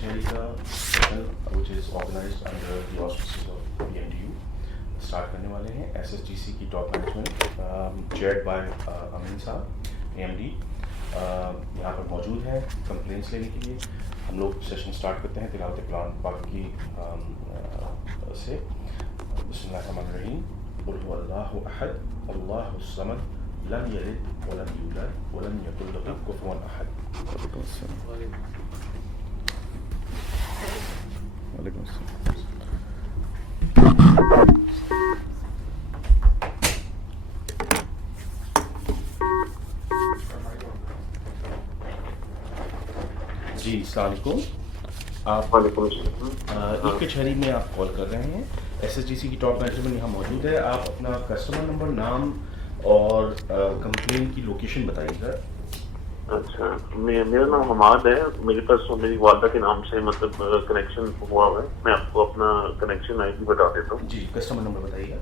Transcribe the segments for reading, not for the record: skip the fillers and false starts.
कचहरी का session which is organised under the auspices of PMDU start करने वाले हैं। SSGC की top management chaired by Amin साहब AMD यहाँ पर मौजूद है कंप्लेंट्स लेने के लिए। हम लोग सेशन स्टार्ट करते हैं तिलावत कुरान पाक की से। बिस्मिल्लाहिर्रहमानिर्रहीम। कुल हुवल्लाहु अहद अल्लाहुस समद लम यलिद वलम यूलद वलम यकुल लहू कुफुवन अहद। वालेकुम अस्सलाम। जी अस्सलाम वालेकुम। आप एक कचहरी में आप कॉल कर रहे हैं। SSGC की टॉप मैनेजमेंट यहाँ मौजूद है। आप अपना कस्टमर नंबर, नाम और कंप्लेन की लोकेशन बताइएगा। अच्छा, मेरा नाम हमाद है। मेरे पास मेरी वालदा के नाम से मतलब कनेक्शन हुआ है। मैं आपको अपना कनेक्शन ID बता देता हूँ। जी कस्टमर नंबर बताइएगा।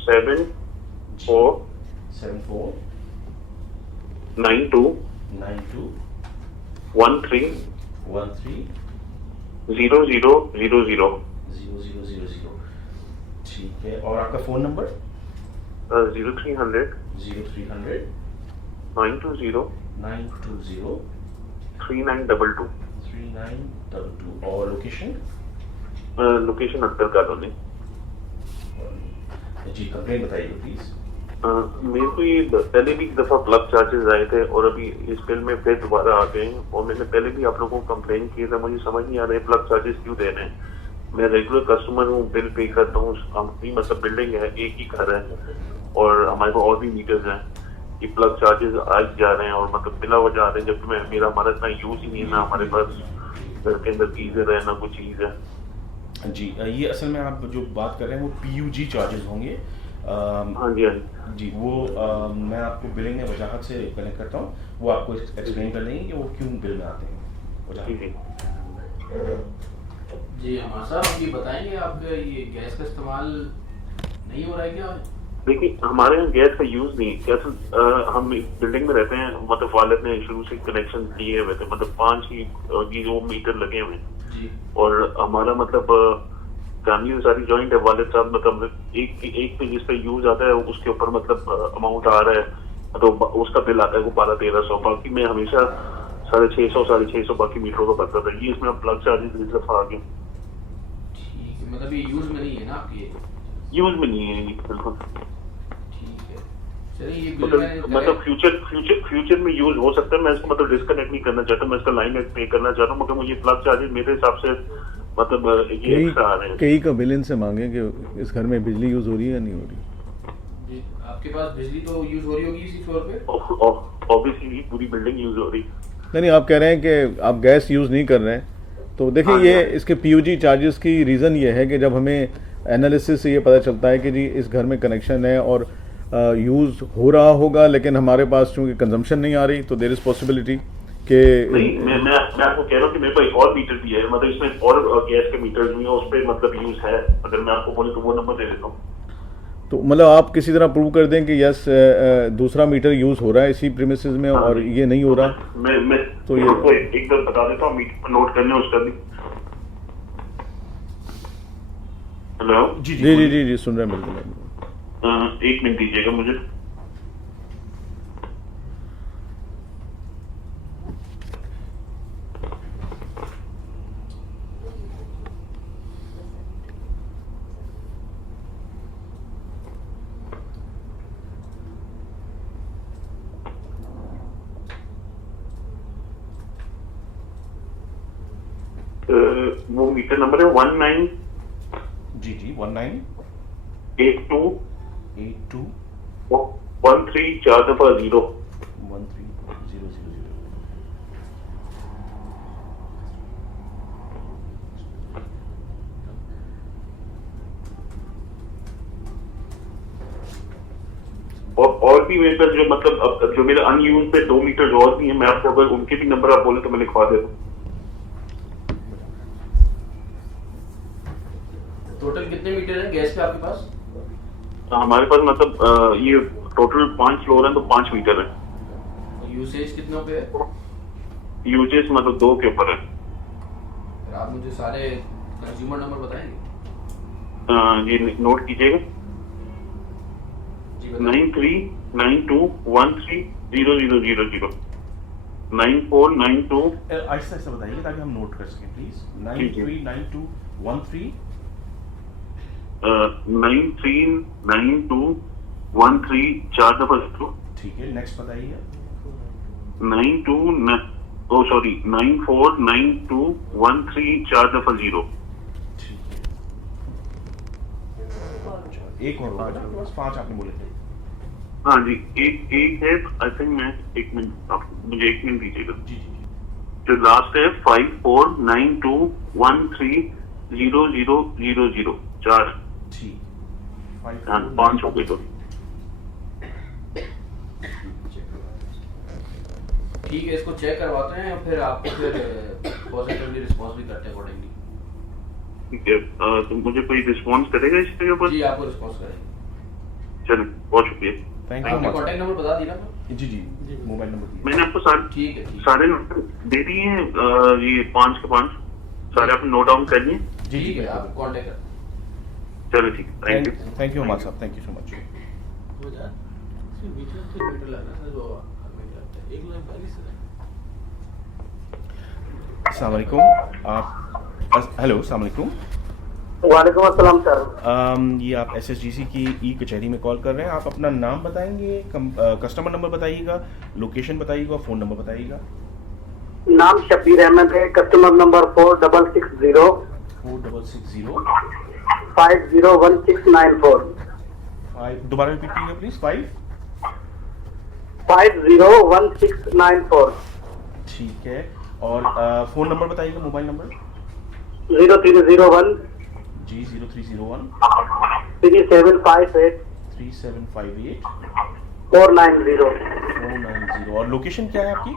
74 74 92 92 13 13 0000। 0000। ठीक है, और आपका फ़ोन नंबर? 0300 0300 920 920 3922। 3922। और लोकेशन? Location Akhtar colony. जी कंप्लेन बताइए प्लीज़। मेरे को ये पहले भी एक दफ़ा प्लग चार्जेस आए थे और अभी इस बिल में फिर दोबारा आ गए हैं। और मैंने पहले भी आप लोगों को कंप्लेन किया था। मुझे समझ नहीं आ रहा है प्लग चार्जेस क्यों दे रहे हैं। मैं रेगुलर कस्टमर हूँ, बिल पे करता हूँ। अपनी मतलब बिल्डिंग है, एक ही घर है और हमारे पास और भी मीटर्स हैं। ये प्लग चार्जेस आज जा रहे हैं और मतलब बिना वजह आ रहे हैं, जबकि हमारा इतना यूज ही नहीं है ना। हमारे पास घर के अंदर गीजर है ना कुछ चीज़ है। जी ये असल में आप जो बात कर रहे हैं वो PUG चार्जेस होंगे। हाँ जी, हाँ जी। जी वो मैं आपको बिलिंग में वजाहत से कनेक्ट करता हूँ, वो आपको एक्सप्लेन कर देंगे कि वो क्यों बिल में आते हैं। ठीक है जी हमारा साहब, आप ये बताएंगे आपका ये गैस का इस्तेमाल नहीं हो रहा है क्या? देखिए, हमारे यहाँ गैस का यूज नहीं है। गैस हम एक बिल्डिंग में रहते हैं, मतलब वालिद ने शुरू से कनेक्शन दिए हुए थे, मतलब 5 ही वो मीटर लगे हुए हैं जी। और हमारा मतलब फैमिली सारी जॉइंट है। वालिद साहब मतलब एक पे जिस पे यूज आता है उसके ऊपर मतलब अमाउंट आ रहा है तो उसका बिल आता है वो 1200-1300। बाकी मैं हमेशा 650 बाकी मीटरों का भरता था। ये इसमें प्लग चार्जेस इस दफा आ गए। ठीक है, मतलब ये यूज में नहीं है ना आपके? यूज में नहीं है ये, बिल्कुल। ठीक है, चलिए ये बिल मतलब फ्यूचर में यूज हो सकता है। मैं इसको मतलब डिस्कनेक्ट नहीं करना चाहता, मैं इसका लाइन पे करना चाह रहा हूँ, मगर मुझे प्लग चार्जेस मेरे हिसाब से मतलब ये एक्स्ट्रा आ रहे हैं। कई का बिल इनसे मांगे कि इस घर में बिजली यूज हो रही है या नहीं हो रही। जी, आपके पास बिजली तो यूज हो रही होगी इसी फ्लोर पे? ऑब्वियसली पूरी बिल्डिंग यूज हो रही। नहीं, आप कह रहे हैं कि आप गैस यूज़ नहीं कर रहे हैं, तो देखिए हाँ, ये हाँ। इसके PUG चार्जेस की रीज़न ये है कि जब हमें एनालिसिस से ये पता चलता है कि जी इस घर में कनेक्शन है और यूज़ हो रहा होगा, लेकिन हमारे पास चूँकि कंजम्पशन नहीं आ रही, तो देयर इज़ पॉसिबिलिटी कि नहीं, मैं आपको कह रहा हूँ कि मेरे पास एक और मीटर भी है, मतलब इसमें और गैस के मीटर भी है, उस पर मतलब यूज है। अगर मैं आपको बोले तो वो नंबर दे देता हूँ। तो मतलब आप किसी तरह प्रूव कर दें कि यस दूसरा मीटर यूज़ हो रहा है इसी प्रीमिसेस में हाँ, और ये नहीं हो रहा। मैं तो ये आपको एकदम बता देता हूँ, मीटर नोट कर लें उसका भी। हेलो जी सुन रहे हैं बिल्कुल। 1 मिनट दीजिएगा मुझे। वो मीटर नंबर है 19 जी 19 82 82 13 4 दफा 0। 13000। और भी मेरे पास जो मतलब अब जो मेरे अनयूज पे 2 मीटर और भी है, मैं आपको अगर उनके भी नंबर आप बोले तो मैं लिखवा दे दूँ। टोटल कितने मीटर है गैस के आपके पास? हमारे पास मतलब ये टोटल 5 फ्लोर है तो 5 मीटर है। यूसेज कितनों पे है? यूजेस मतलब 2 के ऊपर है। फिर आप मुझे सारे कंज्यूमर नंबर बताएंगे? ये नोट कीजिएगा, जी बताइए। 9392130000 9492 आहिस्ता आहिस्ता बताइए ताकि हम नोट कर सकें प्लीज। 939213 939213 ठीक है, नेक्स्ट बताइए। 949213 ठीक है, एक और होगा ना आपके पास, 5 आपने बोले थे। हाँ जी, एक है आई थिंक, मैं 1 मिनट, आप मुझे 1 मिनट दीजिएगा। जी जी जी, जो लास्ट है 5492130000 4। ठीक, हाँ, 5 हो गए तो। ठीक है, इसको चेक करवाते हैं, फिर आपको फिर पॉजिटिवली रिस्पॉन्स भी करते हैं अकॉर्डिंगली। ठीक है, तो मुझे कोई रिस्पॉन्स करेगा इसके ऊपर? जी, आपको रिस्पॉन्स करेंगे। चलिए, बहुत शुक्रिया। थैंक आपने यू। कॉन्टैक्ट नंबर बता दिया ना? जी जी, मोबाइल नंबर दिए। मैंने आपको ठीक है, ठीक है। सारे नंबर दे दिए हैं, ये 5 के 5 सारे आपने नोट डाउन कर लिए। जी ठीक है, बिल्कुल। आप कांटेक्ट करते हैं। चलो ठीक है, थैंक यू। थैंक यू हमारे साहब, थैंक यू सो मच। अस्सलाम वालेकुम। आप हेलो, अस्सलाम वालेकुम। वालेकुम अस्सलाम सर। ये आप एसएसजीसी की ई कचहरी में कॉल कर रहे हैं। आप अपना नाम बताएंगे, कस्टमर नंबर बताइएगा, लोकेशन बताइएगा, फ़ोन नंबर बताइएगा। नाम शब्बीर अहमद है, कस्टमर नंबर 4660 4660 501694 5, दोबारा रिपीट कीजिएगा प्लीज़। 5 501694 ठीक है, और फ़ोन नंबर बताइएगा, मोबाइल नंबर। 0301 जी 0301 3758 3758 490 490। और लोकेशन क्या है आपकी?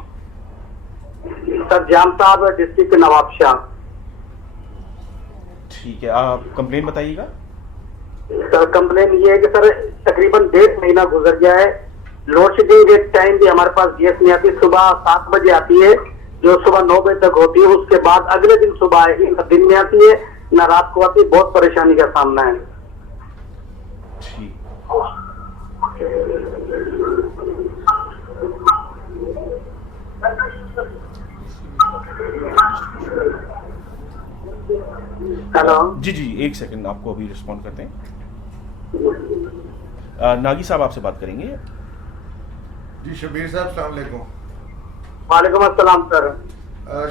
सर जाम साहब, डिस्ट्रिक्ट नवाबशाह। ठीक है, आप कंप्लेन बताइएगा। सर कंप्लेन ये है कि सर तकरीबन 1.5 महीना गुजर गया है। लोड शेडिंग के टाइम भी हमारे पास गैस नहीं आती। सुबह 7 बजे आती है, जो सुबह 9 बजे तक होती है। उसके बाद अगले दिन सुबह आएगी, न दिन में आती है न रात को आती है। बहुत परेशानी का सामना है। ठीक, हेलो जी जी, एक सेकंड, आपको अभी रिस्पॉन्ड करते हैं। नागी साहब आपसे बात करेंगे। जी शबीर साहब, अस्सलाम वालेकुम। वालेकुम अस्सलाम सर।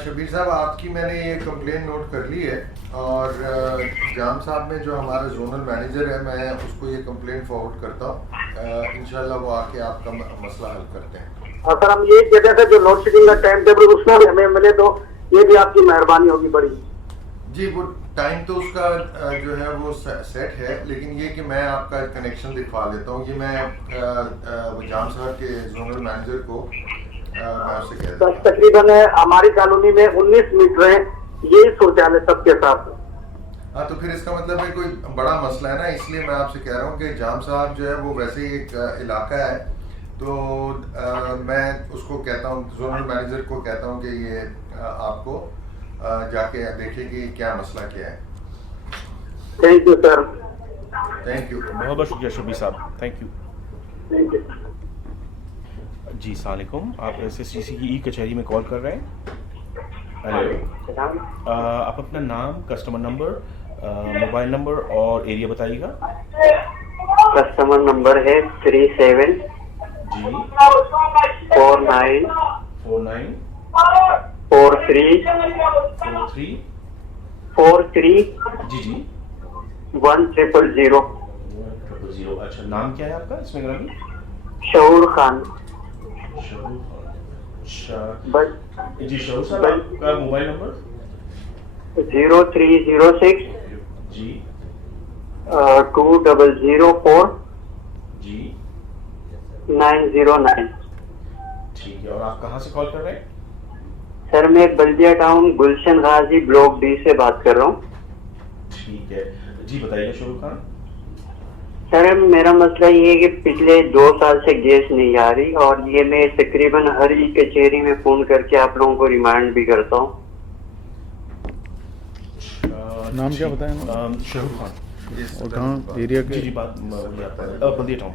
शबीर साहब, आपकी मैंने ये कंप्लेन नोट कर ली है, और जाम साहब में जो हमारा जोनल मैनेजर है, मैं उसको ये कंप्लेन फॉरवर्ड करता हूँ। इंशाल्लाह वो आके आपका मसला हल करते हैं। और सर हम ये कहते थे जो लोड शेडिंग का टाइम टेबल उसमें भी हमें मिले तो ये भी आपकी मेहरबानी होगी बड़ी। जी, वो टाइम तो उसका जो है वो सेट है, लेकिन ये कि मैं आपका कनेक्शन दिखवा देता हूँ। ये मैं जाम साहब के जोनल मैनेजर को मैं उससे कह देता हूँ। तकरीबन हमारी कॉलोनी में 19 मीटर है, यही सूरत है सबके साथ। हाँ, तो फिर इसका मतलब है कोई बड़ा मसला है ना, इसलिए मैं आपसे कह रहा हूँ कि जाम साहब जो है वो वैसे ही एक इलाका है, तो मैं उसको कहता हूँ, जोनल मैनेजर को कहता हूँ कि ये आपको जाके देखिए कि क्या मसला क्या है। Thank you sir. Thank you. बहुत बहुत शुक्रिया शबीर साहब, थैंक यू। Thank you. जी अस्सलाम वालेकुम। आप एसएसजीसी की ई कचहरी में कॉल कर रहे हैं। हेलो, आप अपना नाम, कस्टमर नंबर, मोबाइल नंबर और एरिया बताइएगा। कस्टमर नंबर है 37 जी 49 49 43 43 43 जी जी 1000। 000। अच्छा, नाम क्या है आपका इसमें ग्रामी? शहूर खान। शहूर खान। अच्छा बस जी, शहूर साहब आपका मोबाइल नंबर? 0306 जी 2004 जी 909। ठीक है, और आप कहाँ से कॉल कर रहे हैं? सर मैं बल्दिया टाउन गुलशन गाजी ब्लॉक डी से बात कर रहा हूँ। ठीक है जी, बताइए शहूर खान। सर मेरा मसला ये है कि पिछले 2 साल से गैस नहीं आ रही, और ये मैं तकरीबन हर ही कचहरी में फोन करके आप लोगों को रिमाइंड भी करता हूँ। नाम क्या बताया? शाहरुख खान। और कहाँ एरिया जी के? बात बल्दिया टाउन।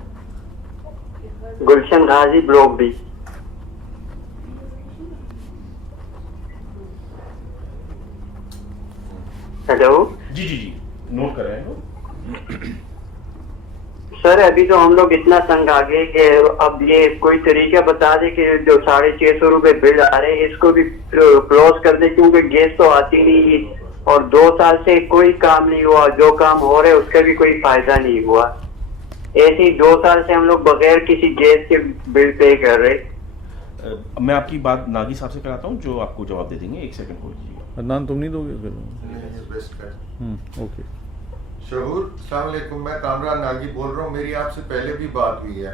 गुलशन गाजी ब्लॉक भी। हेलो जी नोट कर रहे हैं लोग। सर, अभी तो हम लोग इतना तंग आ गए कि अब ये कोई तरीका बता दे कि जो 650 रुपए बिल आ रहे हैं इसको भी क्लोज कर दे, क्योंकि गैस तो आती नहीं और 2 साल से कोई काम नहीं हुआ। जो काम हो रहे उसका भी कोई फायदा नहीं हुआ। ऐसे ही 2 साल से हम लोग बगैर किसी गैस के बिल पे कर रहे। मैं आपकी बात नागी साहब से कराता हूँ जो आपको जवाब दे देंगे। 1 सेकंड होल्ड कीजिए। अदनान तुम नहीं दोगे फिर? बेस्ट का ओके। शहूर, अस्सलाम वालेकुम, मैं कामरान नागी बोल रहा हूँ। मेरी आपसे पहले भी बात हुई है।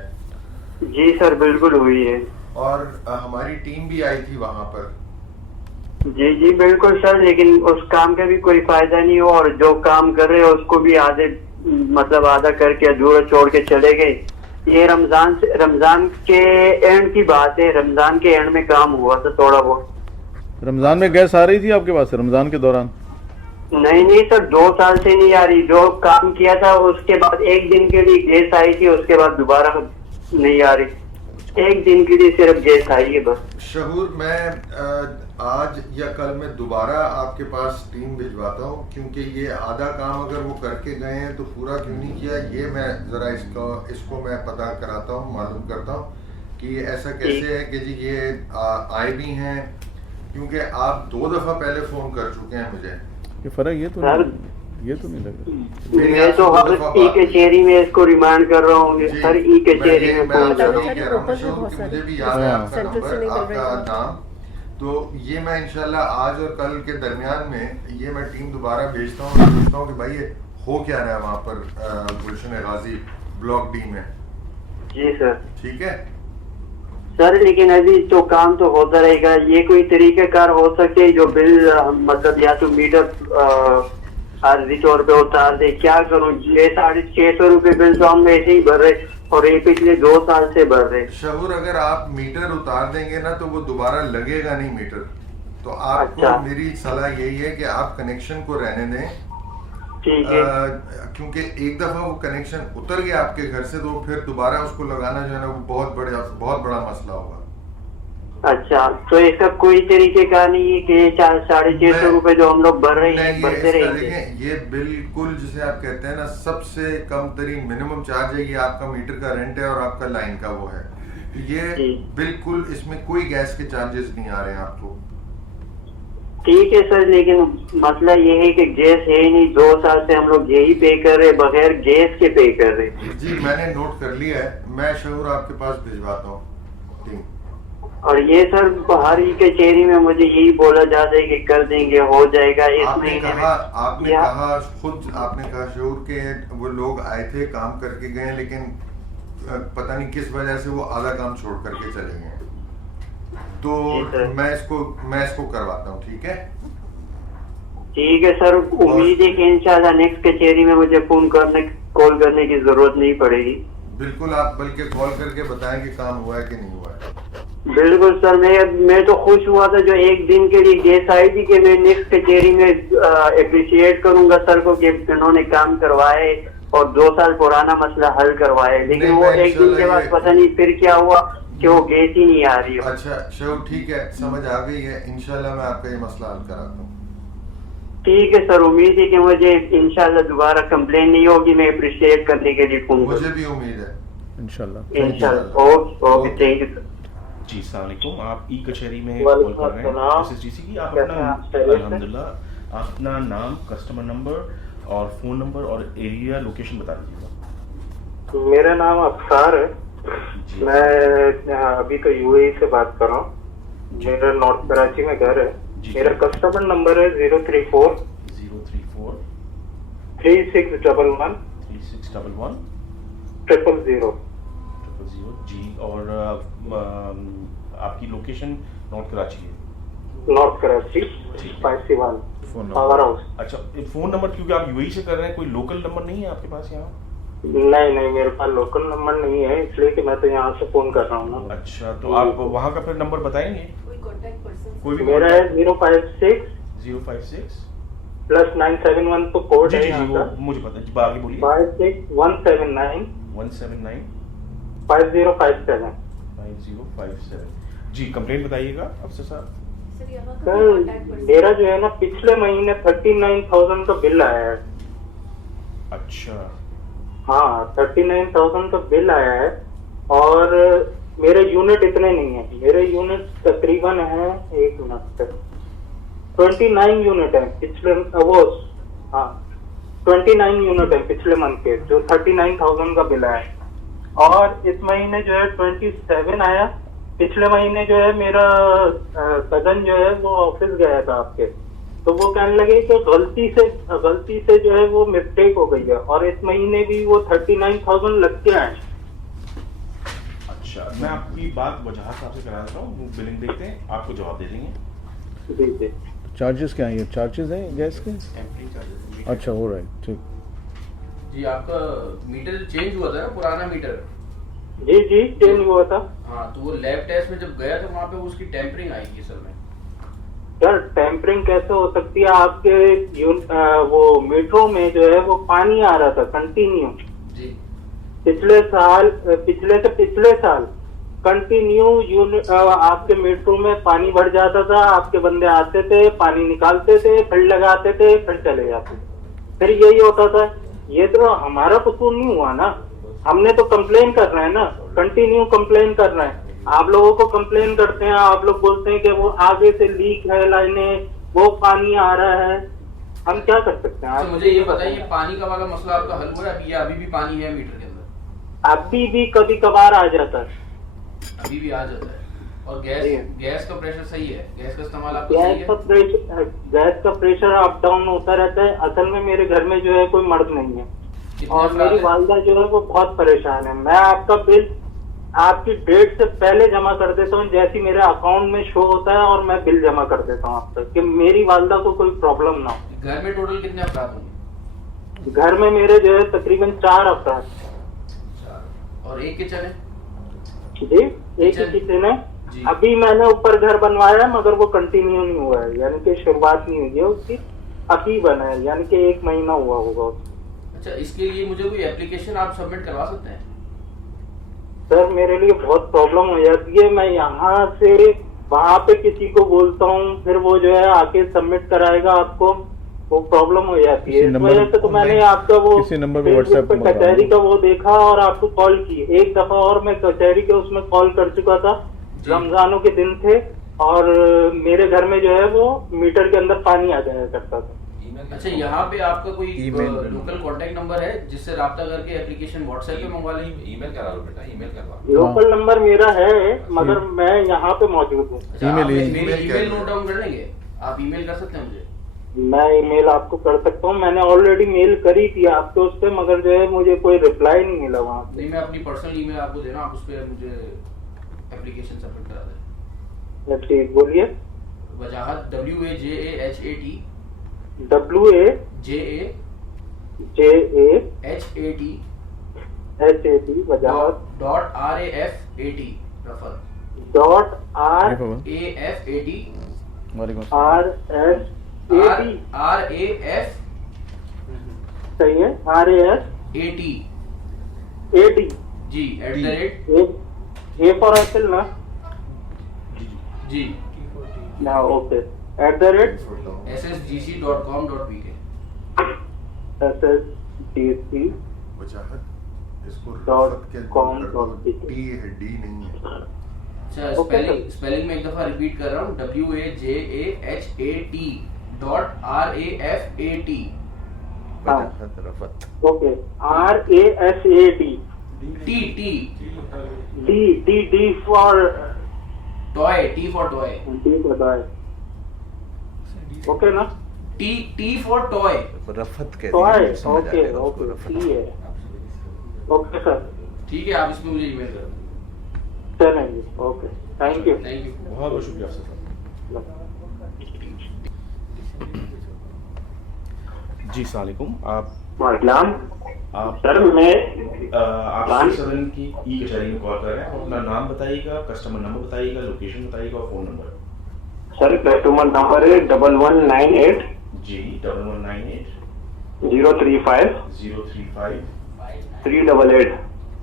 जी सर, बिल्कुल हुई है। और हमारी टीम भी आई थी वहाँ पर। जी बिल्कुल सर, लेकिन उस काम का भी कोई फायदा नहीं हुआ, और जो काम कर रहे हैं उसको भी आधा करके अधूरा छोड़ के चले गए। ये रमजान के एंड की बात है। रमजान के एंड में काम हुआ था थोड़ा बहुत। रमजान में गैस आ रही थी आपके पास रमजान के दौरान? नहीं सर, 2 साल से नहीं आ रही। जो काम किया था उसके बाद 1 दिन के लिए गैस आई थी, उसके बाद दोबारा नहीं आ रही। 1 दिन के लिए सिर्फ गैस आई है बस। शहूर, मैं आज या कल में दोबारा आपके पास टीम भिजवाता हूँ, क्योंकि ये आधा काम अगर वो करके गए हैं तो पूरा क्यों नहीं किया, ये मैं जरा इसको मैं पता कराता हूँ, मालूम करता हूँ कि ऐसा कैसे है कि जी ये आए भी हैं, क्योंकि आप 2 दफा पहले फोन कर चुके हैं मुझे। ये फर्क ये तो नहीं लग रहा। मैं तो हर ई कचहरी में इसको रिमांड कर रहा हूँ, हर ई कचहरी में फोन कर रहा हूँ। मुझे भी याद है आपका नंबर, आपका नाम। तो ये मैं इंशाल्लाह आज और कल के दरमियान में ये मैं टीम दोबारा भेजता हूँ और पूछता हूँ कि भाई ये हो क्या रहा है वहाँ पर गुलशन गाजी ब्लॉक डी में। जी सर। ठीक है सर, लेकिन अभी तो काम तो होता रहेगा। ये कोई तरीकेकार हो सके जो बिल मतलब या तो मीटर आर्जी तौर पे उतार दे। क्या करूँ, 650 रुपए बिल तो हम ऐसे ही भर रहे और ये पिछले 2 साल से भर रहे। शहूर, अगर आप मीटर उतार देंगे ना तो वो दोबारा लगेगा नहीं मीटर। तो आपको अच्छा। मेरी सलाह यही है कि आप कनेक्शन को रहने दें। ठीक है। क्योंकि एक दफा वो कनेक्शन उतर गया आपके घर से तो फिर दोबारा उसको लगाना जो है ना वो बहुत बड़ा मसला होगा। अच्छा, तो इसका कोई तरीके का नहीं है कि 650 रुपए जो हम लोग भर रहे हैं भरते रहेंगे? ये बिल्कुल जिसे आप कहते हैं ना सबसे कम तरीन मिनिमम चार्ज है, ये आपका मीटर का रेंट है और आपका लाइन का वो है। ये बिल्कुल इसमें कोई गैस के चार्जेस नहीं आ रहे हैं आपको। ठीक है सर, लेकिन मसला ये है कि गैस है ही नहीं। 2 साल से हम लोग यही पे कर रहे, बगैर गैस के पे कर रहे। जी मैंने नोट कर लिया है, मैं शहूर आपके पास भिजवाता हूँ टीम। और ये सर हर ही कचहरी में मुझे यही बोला जाता है कि कर देंगे, हो जाएगा इस महीने में। आपने कहा खुद, आपने कहा शहूर के वो लोग आए थे काम करके गए, लेकिन पता नहीं किस वजह से वो आधा काम छोड़ करके चले गए। तो मैं इसको करवाता हूँ। ठीक है सर, उम्मीद है कि इंशाल्लाह नेक्स्ट कचहरी में मुझे कॉल करने की जरूरत नहीं पड़ेगी। बिल्कुल, आप बल्कि कॉल करके बताएं कि काम हुआ है कि नहीं हुआ है। बिल्कुल सर, मैं तो खुश हुआ था जो 1 दिन के लिए गैस आई थी कि मैं नेक्स्ट कचहरी में अप्रिशिएट करूंगा सर को कि उन्होंने काम करवाए और 2 साल पुराना मसला हल करवाए। लेकिन वो 1 दिन के बाद पता नहीं फिर क्या हुआ कि वो गैस ही नहीं आ रही है। अच्छा शहूर, ठीक है, समझ आ गई है। इंशाल्लाह मैं आपका ये मसला हल कराता हूँ। ठीक है सर, उम्मीद है कि मुझे इंशाल्लाह दोबारा कंप्लेन नहीं होगी। मैं अप्रिशिएट करने के लिए फोन मुझे भी उम्मीद है इंशाल्लाह। Okay, thank you sir. जी अस्सलाम वालेकुम, आप ई कचहरी में कॉल कर रहे हैं एसएसजीसी की। आप अपना अल्हम्दुलिल्लाह आप अपना नाम, कस्टमर नंबर और फ़ोन नंबर और एरिया लोकेशन बता दीजिएगा। मेरा नाम अफसार है, मैं अभी तो यूएई से बात कर रहा हूँ। मेरा नॉर्थ कराची में घर है। मेरा कस्टमर नंबर है 034 3611 000। जी, और आपकी लोकेशन नॉर्थ कराची है? North Karachi 5C1 power house. अच्छा, फ़ोन नंबर क्योंकि आप यूएई से कर रहे हैं, कोई लोकल नंबर नहीं है आपके पास यहाँ? नहीं नहीं, मेरे पास लोकल नंबर नहीं है, इसलिए कि मैं तो यहाँ से फोन कर रहा हूँ ना। अच्छा, तो आप वहाँ का फिर नंबर बताएंगे? कोई भी मेरा है 056 056 +971 तो कोड जी है जी जी, यहाँ वो का। मुझे पता है, आगे बोलिए। 56179 179 5057। 5057 जी, कंप्लेंट बताइएगा अफसर साहब। सर मेरा जो है ना पिछले महीने 39,000 का बिल आया है। अच्छा, हाँ 39,000 का बिल आया है, और मेरे यूनिट इतने नहीं है। मेरे यूनिट तकरीबन है 1 मिनट 29 यूनिट है पिछले वो, हाँ 29 यूनिट है पिछले मंथ के, जो 39,000 का बिल आया। और इस महीने जो है 27 आया। पिछले महीने जो है मेरा कजन जो है वो ऑफिस गया था आपके, तो वो कहने लगे कि गलती से जो है वो मिस्टेक हो गई है, और इस महीने भी वो 39,000 लग के आए। अच्छा, मैं आपकी बात वजह साहब से करा देता हूँ, वो बिलिंग देखते हैं, आपको जवाब दे देंगे। जी जी चार्जेस क्या हैं? चार्जेस हैं गैस के? Sampling charges। अच्छा, हो रहा है, ठीक। जी आपका मीटर चेंज हुआ था ना, पुराना मीटर? जी जी चेंज हुआ था। हाँ, तो वो लैब टेस्ट में जब गया तो वहाँ पे उसकी टेम्परिंग आई थी असल में। सर टेम्परिंग कैसे हो सकती है? आपके वो मीटरों में जो है वो पानी आ रहा था कंटिन्यू। जी, पिछले से पिछले साल कंटिन्यू आपके मीटरों में पानी भर जाता था। आपके बंदे आते थे, पानी निकालते थे, फिर लगाते थे, फिर चले जाते थे, फिर यही होता था। ये तो हमारा कसूर नहीं हुआ ना, हमने तो कंप्लेन कर रहे हैं ना, कंटिन्यू कंप्लेन कर रहे हैं। आप लोगों को कंप्लेन करते हैं, आप लोग बोलते हैं कि वो आगे से लीक है लाइनें, वो पानी आ रहा है, हम क्या कर सकते हैं? तो आप मुझे ये बताइए, पानी का वाला मसला आपका हल हुआ है? अभी भी पानी है मीटर के अंदर? अभी भी कभी कभार आ जाता है। अभी भी आ जाता है। और जी। गैस का प्रेशर सही है? गैस का इस्तेमाल आपका सही है? गैस का प्रेशर अप डाउन होता रहता है। असल में मेरे घर में जो है कोई मर्द नहीं है, कितने और अफराद मेरी हैं? वालदा जो है वो बहुत परेशान है। मैं आपका बिल आपकी डेट से पहले जमा कर देता हूँ, जैसी मेरे अकाउंट में शो होता है, और मैं बिल जमा कर देता हूँ आप तक, कि मेरी वालदा को कोई प्रॉब्लम ना हो। घर में टोटल कितने अफराद होंगे? घर में मेरे जो है तकरीबन 4 अफराद। 4। और एक किचन है? जी, एक ही किचन है। जी। अभी मैंने ऊपर घर बनवाया है, मगर वो कंटिन्यू नहीं हुआ है, यानी कि शुरुआत नहीं हुई है उसकी, अभी बना है, यानी कि 1 महीना हुआ होगा उसको। अच्छा, इसके लिए मुझे कोई एप्लीकेशन आप सबमिट करवा सकते हैं? सर मेरे लिए बहुत प्रॉब्लम हो जाती है। मैं यहाँ से वहाँ पे किसी को बोलता हूँ, फिर वो जो है आके सबमिट कराएगा आपको, वो प्रॉब्लम हो जाती है। किसी इस नंबर- वजह से तो मैंने आपका वो किसी नंबर पे Facebook WhatsApp पे मंगवा कचहरी दो। का वो देखा और आपको कॉल की। एक दफा और मैं कचहरी के उसमें कॉल कर चुका था, जी। रमजानों के दिन थे, और मेरे घर में जो है वो मीटर के अंदर पानी आ जाया करता था। अच्छा, यहाँ पे आपका कोई ईमेल पे लोकल कांटेक्ट नंबर है जिससे राब्ता करके एप्लीकेशन व्हाट्सएप पे मंगवा लें? ईमेल करा लो बेटा, ईमेल करवा। लोकल नंबर मेरा है, मगर मैं यहाँ पे मौजूद हूँ। अच्छा, ईमेल- आप मेरी ईमेल ईमेल कर नोट डाउन कर लेंगे? आप ईमेल कर सकते हैं मुझे? मैं ईमेल आपको कर सकता हूँ, मैंने ऑलरेडी मेल करी थी आपके उस पे, मगर जो है मुझे कोई रिप्लाई नहीं मिला वहाँ से। नहीं, मैं अपनी पर्सनल ईमेल आपको देना, आप उस पर मुझे एप्लीकेशन सबमिट करा दें। ठीक, बोलिए। वजाहत WAJAHAT WAJAHAT वजाहत .RAFAT रफत डॉट ये बाबा, AFAT वालेकुम अस्सलाम। RAF सही है, RAS AD जी @ A फॉर एप्पल ना, जी ना ओके, @ ssgc.com.pk। SSDC वजाहत इसको Dot रफत के com कर दो, dot pk। टी है, डी नहीं है। अच्छा, Okay, स्पेलिंग में एक दफा रिपीट कर रहा हूँ, WAJAHAT .RAFAT। Wajahat Rafat. Okay, RASAD D for toy, T for toy, D बताए, ओके ना, T फॉर टॉय। रफत कहते तो है, हैं, समझ आ ओके जाएगा उसको, ओके, रफत। ठीक है, ओके सर, ठीक है, आप इसमें मुझे ईमेल कर दें। चलेंगे, okay, thank you. Thank you. बहुत बहुत शुक्रिया अफसर साहब। जी, सलाम, आप वालेकुम। आप सर मैं आप सदन की ई कचहरी में कॉल कर रहे हैं, अपना नाम बताइएगा, कस्टमर नंबर बताइएगा, लोकेशन बताइएगा और phone number. Sir customer number है 1198 जी 1198 035 035 388।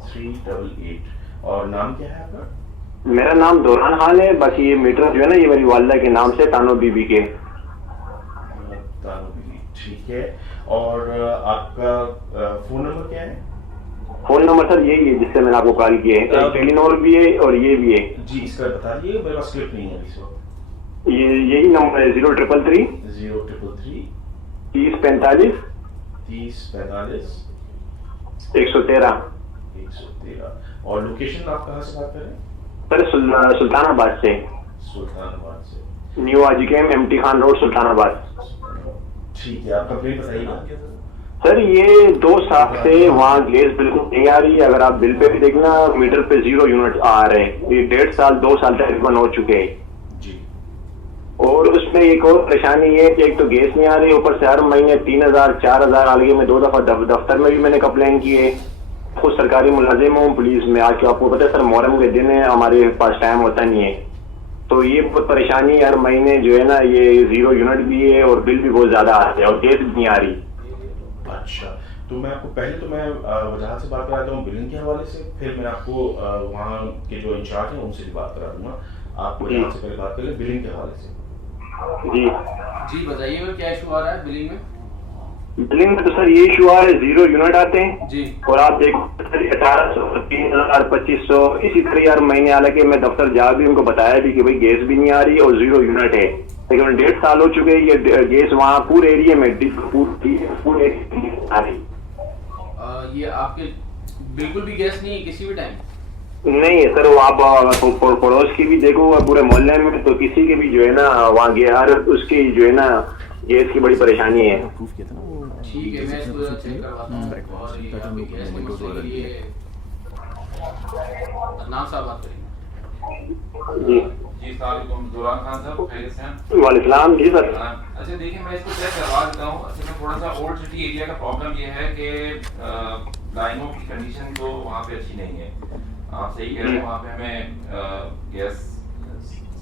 388। और नाम क्या है आपका? मेरा नाम दोरान खान है, बाकी ये मीटर जो है ना ये मेरी वालदा के नाम से तानो बीबी के। तानो बीबी, ठीक है। और आपका फ़ोन नंबर क्या है? फोन नंबर सर यही है जिससे मैंने आपको कॉल किया है, टेलीनॉर भी है और ये भी है। जी इसका बता दिए, मेरे पास स्क्रिप्ट नहीं है इस वक्त। ये यही नंबर है 0333 0333 3045 3045 113। 113। और लोकेशन आप कहाँ से बात कर रहे हैं? सर सुल्तानाबाद से, सुल्तानाबाद से। न्यू आजिकेम एमटी खान रोड सुल्तानाबाद। ठीक है, आप कंप्लेंट बताइएगा। सर ये 2 साल से वहाँ गैस बिल्कुल नहीं आ रही है। अगर आप बिल पे भी देखना मीटर पे 0 यूनिट आ रहे हैं। ये 1.5 साल 2 साल तकरीबन हो चुके हैं जी। और उसमें एक और परेशानी है कि एक तो गैस नहीं आ रही, ऊपर से हर महीने 3000 4000 आगे में 2 दफा दफ्तर में भी मैंने कंप्लेन की है। खुद सरकारी मुलाजिम हूँ पुलिस में। आज तो आपको पता है सर मुहर्रम के दिन है, हमारे पास टाइम होता नहीं है, तो ये बहुत परेशानी है। हर महीने जो है ना ये 0 यूनिट भी है और बिल भी बहुत ज्यादा आ रहे हैं और गैस भी नहीं आ रही। अच्छा, तो मैं आपको पहले तो मैं वजाहत से बात कराता हूँ बिलिंग के हवाले से, फिर मैं आपको वहाँ के जो इंचार्ज हैं उनसे भी बात करा दूंगा। आप वजाहत से पहले बात करें बिलिंग के हवाले से। जी बताइएगा क्या इशू आ रहा है बिलिंग में? बिलिंग में तो सर ये इशू आ रहा है 0 यूनिट आते हैं जी। और आप देखो 1800 3000 2500 इसी तरह हर महीने। हालांकि मैं दफ्तर जा भी उनको बताया भी कि भाई गैस भी नहीं आ रही और 0 यूनिट है, लेकिन 1.5 साल हो चुके हैं ये गैस वहाँ पूरे एरिया में पूरे आ रही। ये आपके बिल्कुल भी गैस नहीं है किसी भी टाइम? नहीं है सर, वो आप पड़ोस की भी देखो पूरे मोहल्ले में तो किसी के भी जो है ना वहाँ हर उसकी जो है ना गैस की बड़ी परेशानी है। ठीक है, मैं इसको चेक करवाता हूँ। और ये आपके गैस के मसले के लिए अदनान साहब बात करेंगे। जी जी सलाम दुरान खान साहब, खैरियत से हैं? वालेकुम जी सर। अच्छा देखिए मैं इसको चेक करवा देता हूँ। अच्छा मैं थोड़ा सा ओल्ड सिटी एरिया का प्रॉब्लम ये है कि लाइनों की कंडीशन तो वहाँ पे अच्छी नहीं है। आप सही कह रहे हैं, वहाँ पे हमें गैस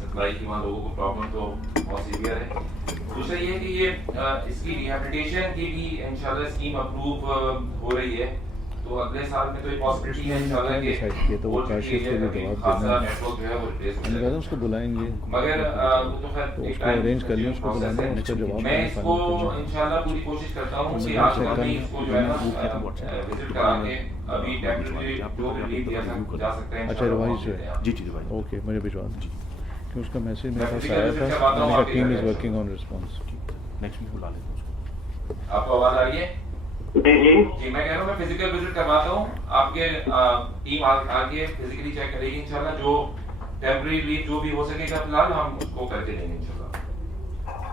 सप्लाई की वहाँ लोगों को प्रॉब्लम तो बहुत सीवियर है। दूसरा ये है कि ये इसकी रिहेबिलिटेशन की भी इंशाल्लाह स्कीम अप्रूव हो रही है, तो अगले साल में तो ये पॉसिबिलिटी है इंशाल्लाह कि तो वो काशिफ को भी जवाब खासा देना नेटवर्क जो है वो रिप्लेस हो मैंने जाएगा। कहा उसको बुलाएंगे, मगर वो तो खैर तो एक उसको टाइम अरेंज कर लिया, उसको प्रोसेस बुलाना, है। उसका जवाब मैं देना इसको फाइनल इंशाल्लाह पूरी कोशिश करता हूँ कि आज में ही इसको जो है ना विजिट करा के अभी टेम्परेरी जो रिलीफ दिया जा सकते हैं। अच्छा रिवाइज जो है जी रिवाइज। ओके मुझे भिजवा दीजिए कि उसका मैसेज मेरे मैं पास physical आया visit था। करवाता हूँ मैंने कहा आपके टीम घर इज में। Working on response. Next week बुला लेते हैं उसको। आपको आवाज आ रही है? जी जी मैं कह रहा हूँ मैं फिजिकल विजिट करवाता हूँ, आपके टीम आके फिजिकली चेक करेगी इंशाल्लाह। जो टेम्परेरी रिलीफ जो भी हो सकेगा फिलहाल हम उसको करके देंगे इंशाल्लाह।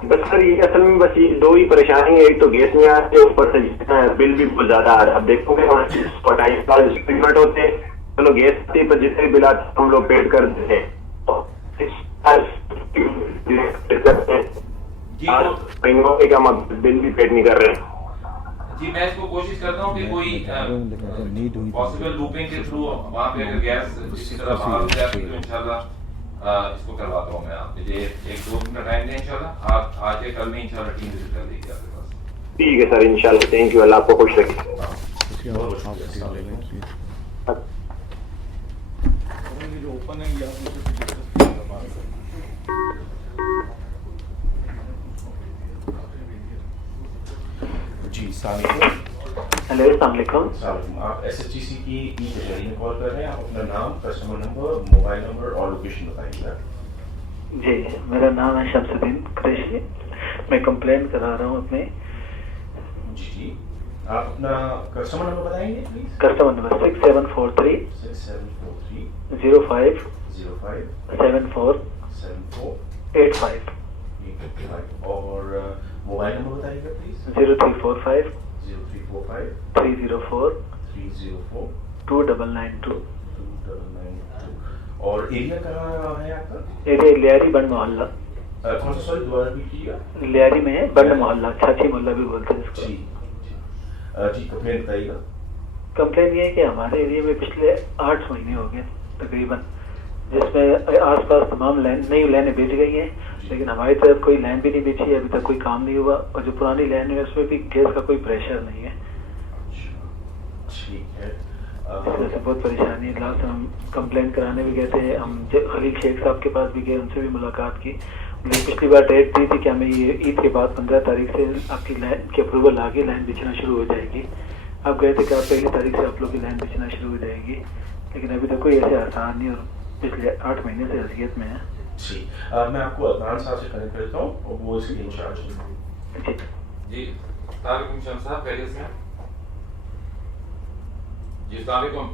बस सर ये असल में बस ये 2 ही परेशानी है, एक तो गैस नहीं आ रही है, ऊपर से बिल भी बहुत ज्यादा आ रहा है। अब देखोगे यूनिट होते हैं, चलो गैस आती पर जितने बिल आते हम लोग पेड कर देते हैं। महीनों के हम बिल भी पेड नहीं कर रहे हैं। जी मैं इसको कोशिश करता हूँ कि कोई पॉसिबल लूपिंग के थ्रू वहाँ पे अगर गैस किसी तरह बाहर हो जाती तो इंशाल्लाह इसको करवाता हूँ मैं। आप मुझे 1-2 मिनट टाइम दें इंशाल्लाह। आज या कल में इंशाल्लाह टीम विजिट कर देगी आपके पास। ठीक है सर इंशाल्लाह। थैंक यू, अल्लाह आपको खुश रखे। जो ओपन है या जी सलाम। हेलो अस्सलाम वालेकुम। आप एसएचजीसी की ई कचहरी में कॉल कर रहे हैं। आप अपना नाम, कस्टमर नंबर, मोबाइल नंबर और लोकेशन बताइएगा। जी मेरा नाम है शमसुद्दीन कुरैशी, मैं कंप्लेन करा रहा हूँ अपने। जी आप अपना कस्टमर नंबर बताएंगे प्लीज। कस्टमर नंबर 6743 6743 05 05 74 74 85 और मोबाइल नंबर बताइएगा प्लीज। 0345 0345 304 304 2992। 2992। और एरिया कहाँ है आपका? एरिया लियारी बंड मोहल्ला। कौन सा? सॉरी दोबारा रिपीट कीजिएगा। लियारी में है, बंड मोहल्ला, छाछी मोहल्ला भी बोलते हैं इसको। जी जी कंप्लेंट बताइएगा। कंप्लेन ये है कि हमारे एरिया में पिछले 8 महीने हो गए तकरीबन, जिसमें आसपास तमाम नई लाइनें बेच गई हैं, लेकिन हमारी तरफ कोई लाइन भी नहीं बेची है, अभी तक कोई काम नहीं हुआ, और जो पुरानी लाइन है उसमें भी गैस का कोई प्रेशर नहीं है। ठीक है। इस वजह से बहुत परेशानी है। लास्ट हम कंप्लेन कराने भी गए थे, हम खलील शेख साहब के पास भी गए, उनसे भी मुलाकात की। उन्होंने पिछली बार डेट दी थी कि हमें ये ईद के बाद 15 तारीख से आपकी लाइन की अप्रूवल आगे लाइन बेचना शुरू हो जाएगी। आप गए थे कि आप 1 तारीख से आप लोग की लाइन बेचना शुरू हो जाएगी, लेकिन अभी तक कोई ऐसे आसान नहीं, और पिछले 8 महीने से अजियत में है। जी, मैं आपको अदनान साहब से कनेक्ट करता हूँ और वो इसके इंचार्ज हैं। जी अस्सलाम शम्स साहब, खैरियत से? जी अस्सलाम वालेकुम।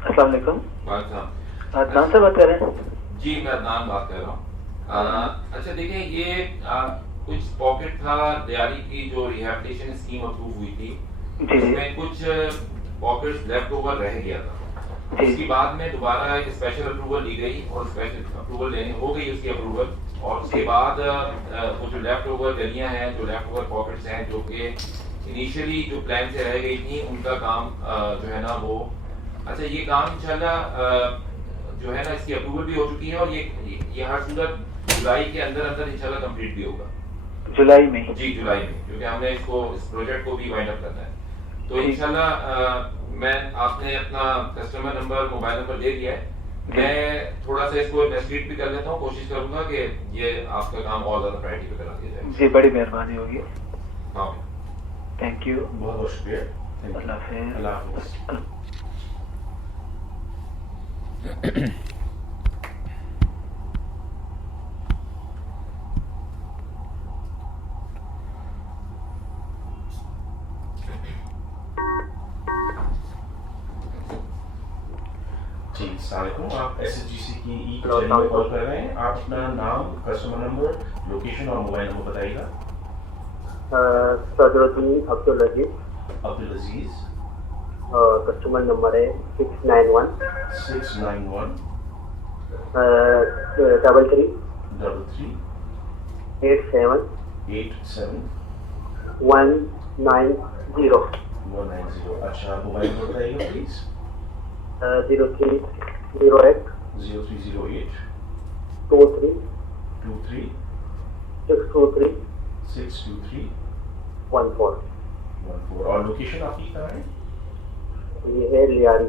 अस्सलाम वालेकुम। वालेकुम। अदनान से बात कर रहे हैं? जी मैं अदनान बात कर रहा हूँ। अच्छा देखिए, ये कुछ पॉकेट था दियारी की जो रिहैबिलिटेशन स्कीम अप्रूव हुई थी, उसमें कुछ पॉकेट्स लेफ्ट ओवर रह गया था। उसके बाद में दोबारा एक स्पेशल अप्रूवल ली गई और स्पेशल अप्रूवल लेनी हो गई उसकी अप्रूवल, और उसके बाद वो जो लेफ्ट ओवर गलियां हैं, जो लेफ्ट ओवर पॉकेट्स हैं, जो कि इनिशियली जो प्लान से रह गई थी, उनका काम जो है ना वो, अच्छा ये काम इंशाल्लाह जो है ना इसकी अप्रूवल भी हो चुकी है, और ये हर सूरत जुलाई के अंदर अंदर इंशाल्लाह कंप्लीट भी होगा। जुलाई में? जी जुलाई में, क्योंकि हमने इस प्रोजेक्ट को भी वाइंड अप करना है। तो इंशाल्लाह मैं आपने अपना कस्टमर नंबर, मोबाइल नंबर दे दिया है, मैं थोड़ा सा इसको इन्वेस्टिगेट भी कर लेता हूँ, कोशिश करूंगा कि ये आपका काम और ज्यादा प्रायोरिटी पे करा दिया जाए। जी बड़ी मेहरबानी होगी। हाँ थैंक यू, बहुत बहुत शुक्रिया। अल्लाह हाफ़िज़। अल्लाह हाफ़िज़। जी अस्सलाम, आप SSGC की ई कचहरी में कॉल कर रहे हैं। आप अपना नाम, कस्टमर नंबर, लोकेशन और मोबाइल नंबर बताइएगा। सदरुद्दीन अब्दुल अजीज, कस्टमर नंबर है 691 33 87 190। अच्छा मोबाइल नंबर बताइएगा प्लीज। 0308 23 623 14। और लोकेशन आपकी कहाँ है? ये है लियारी।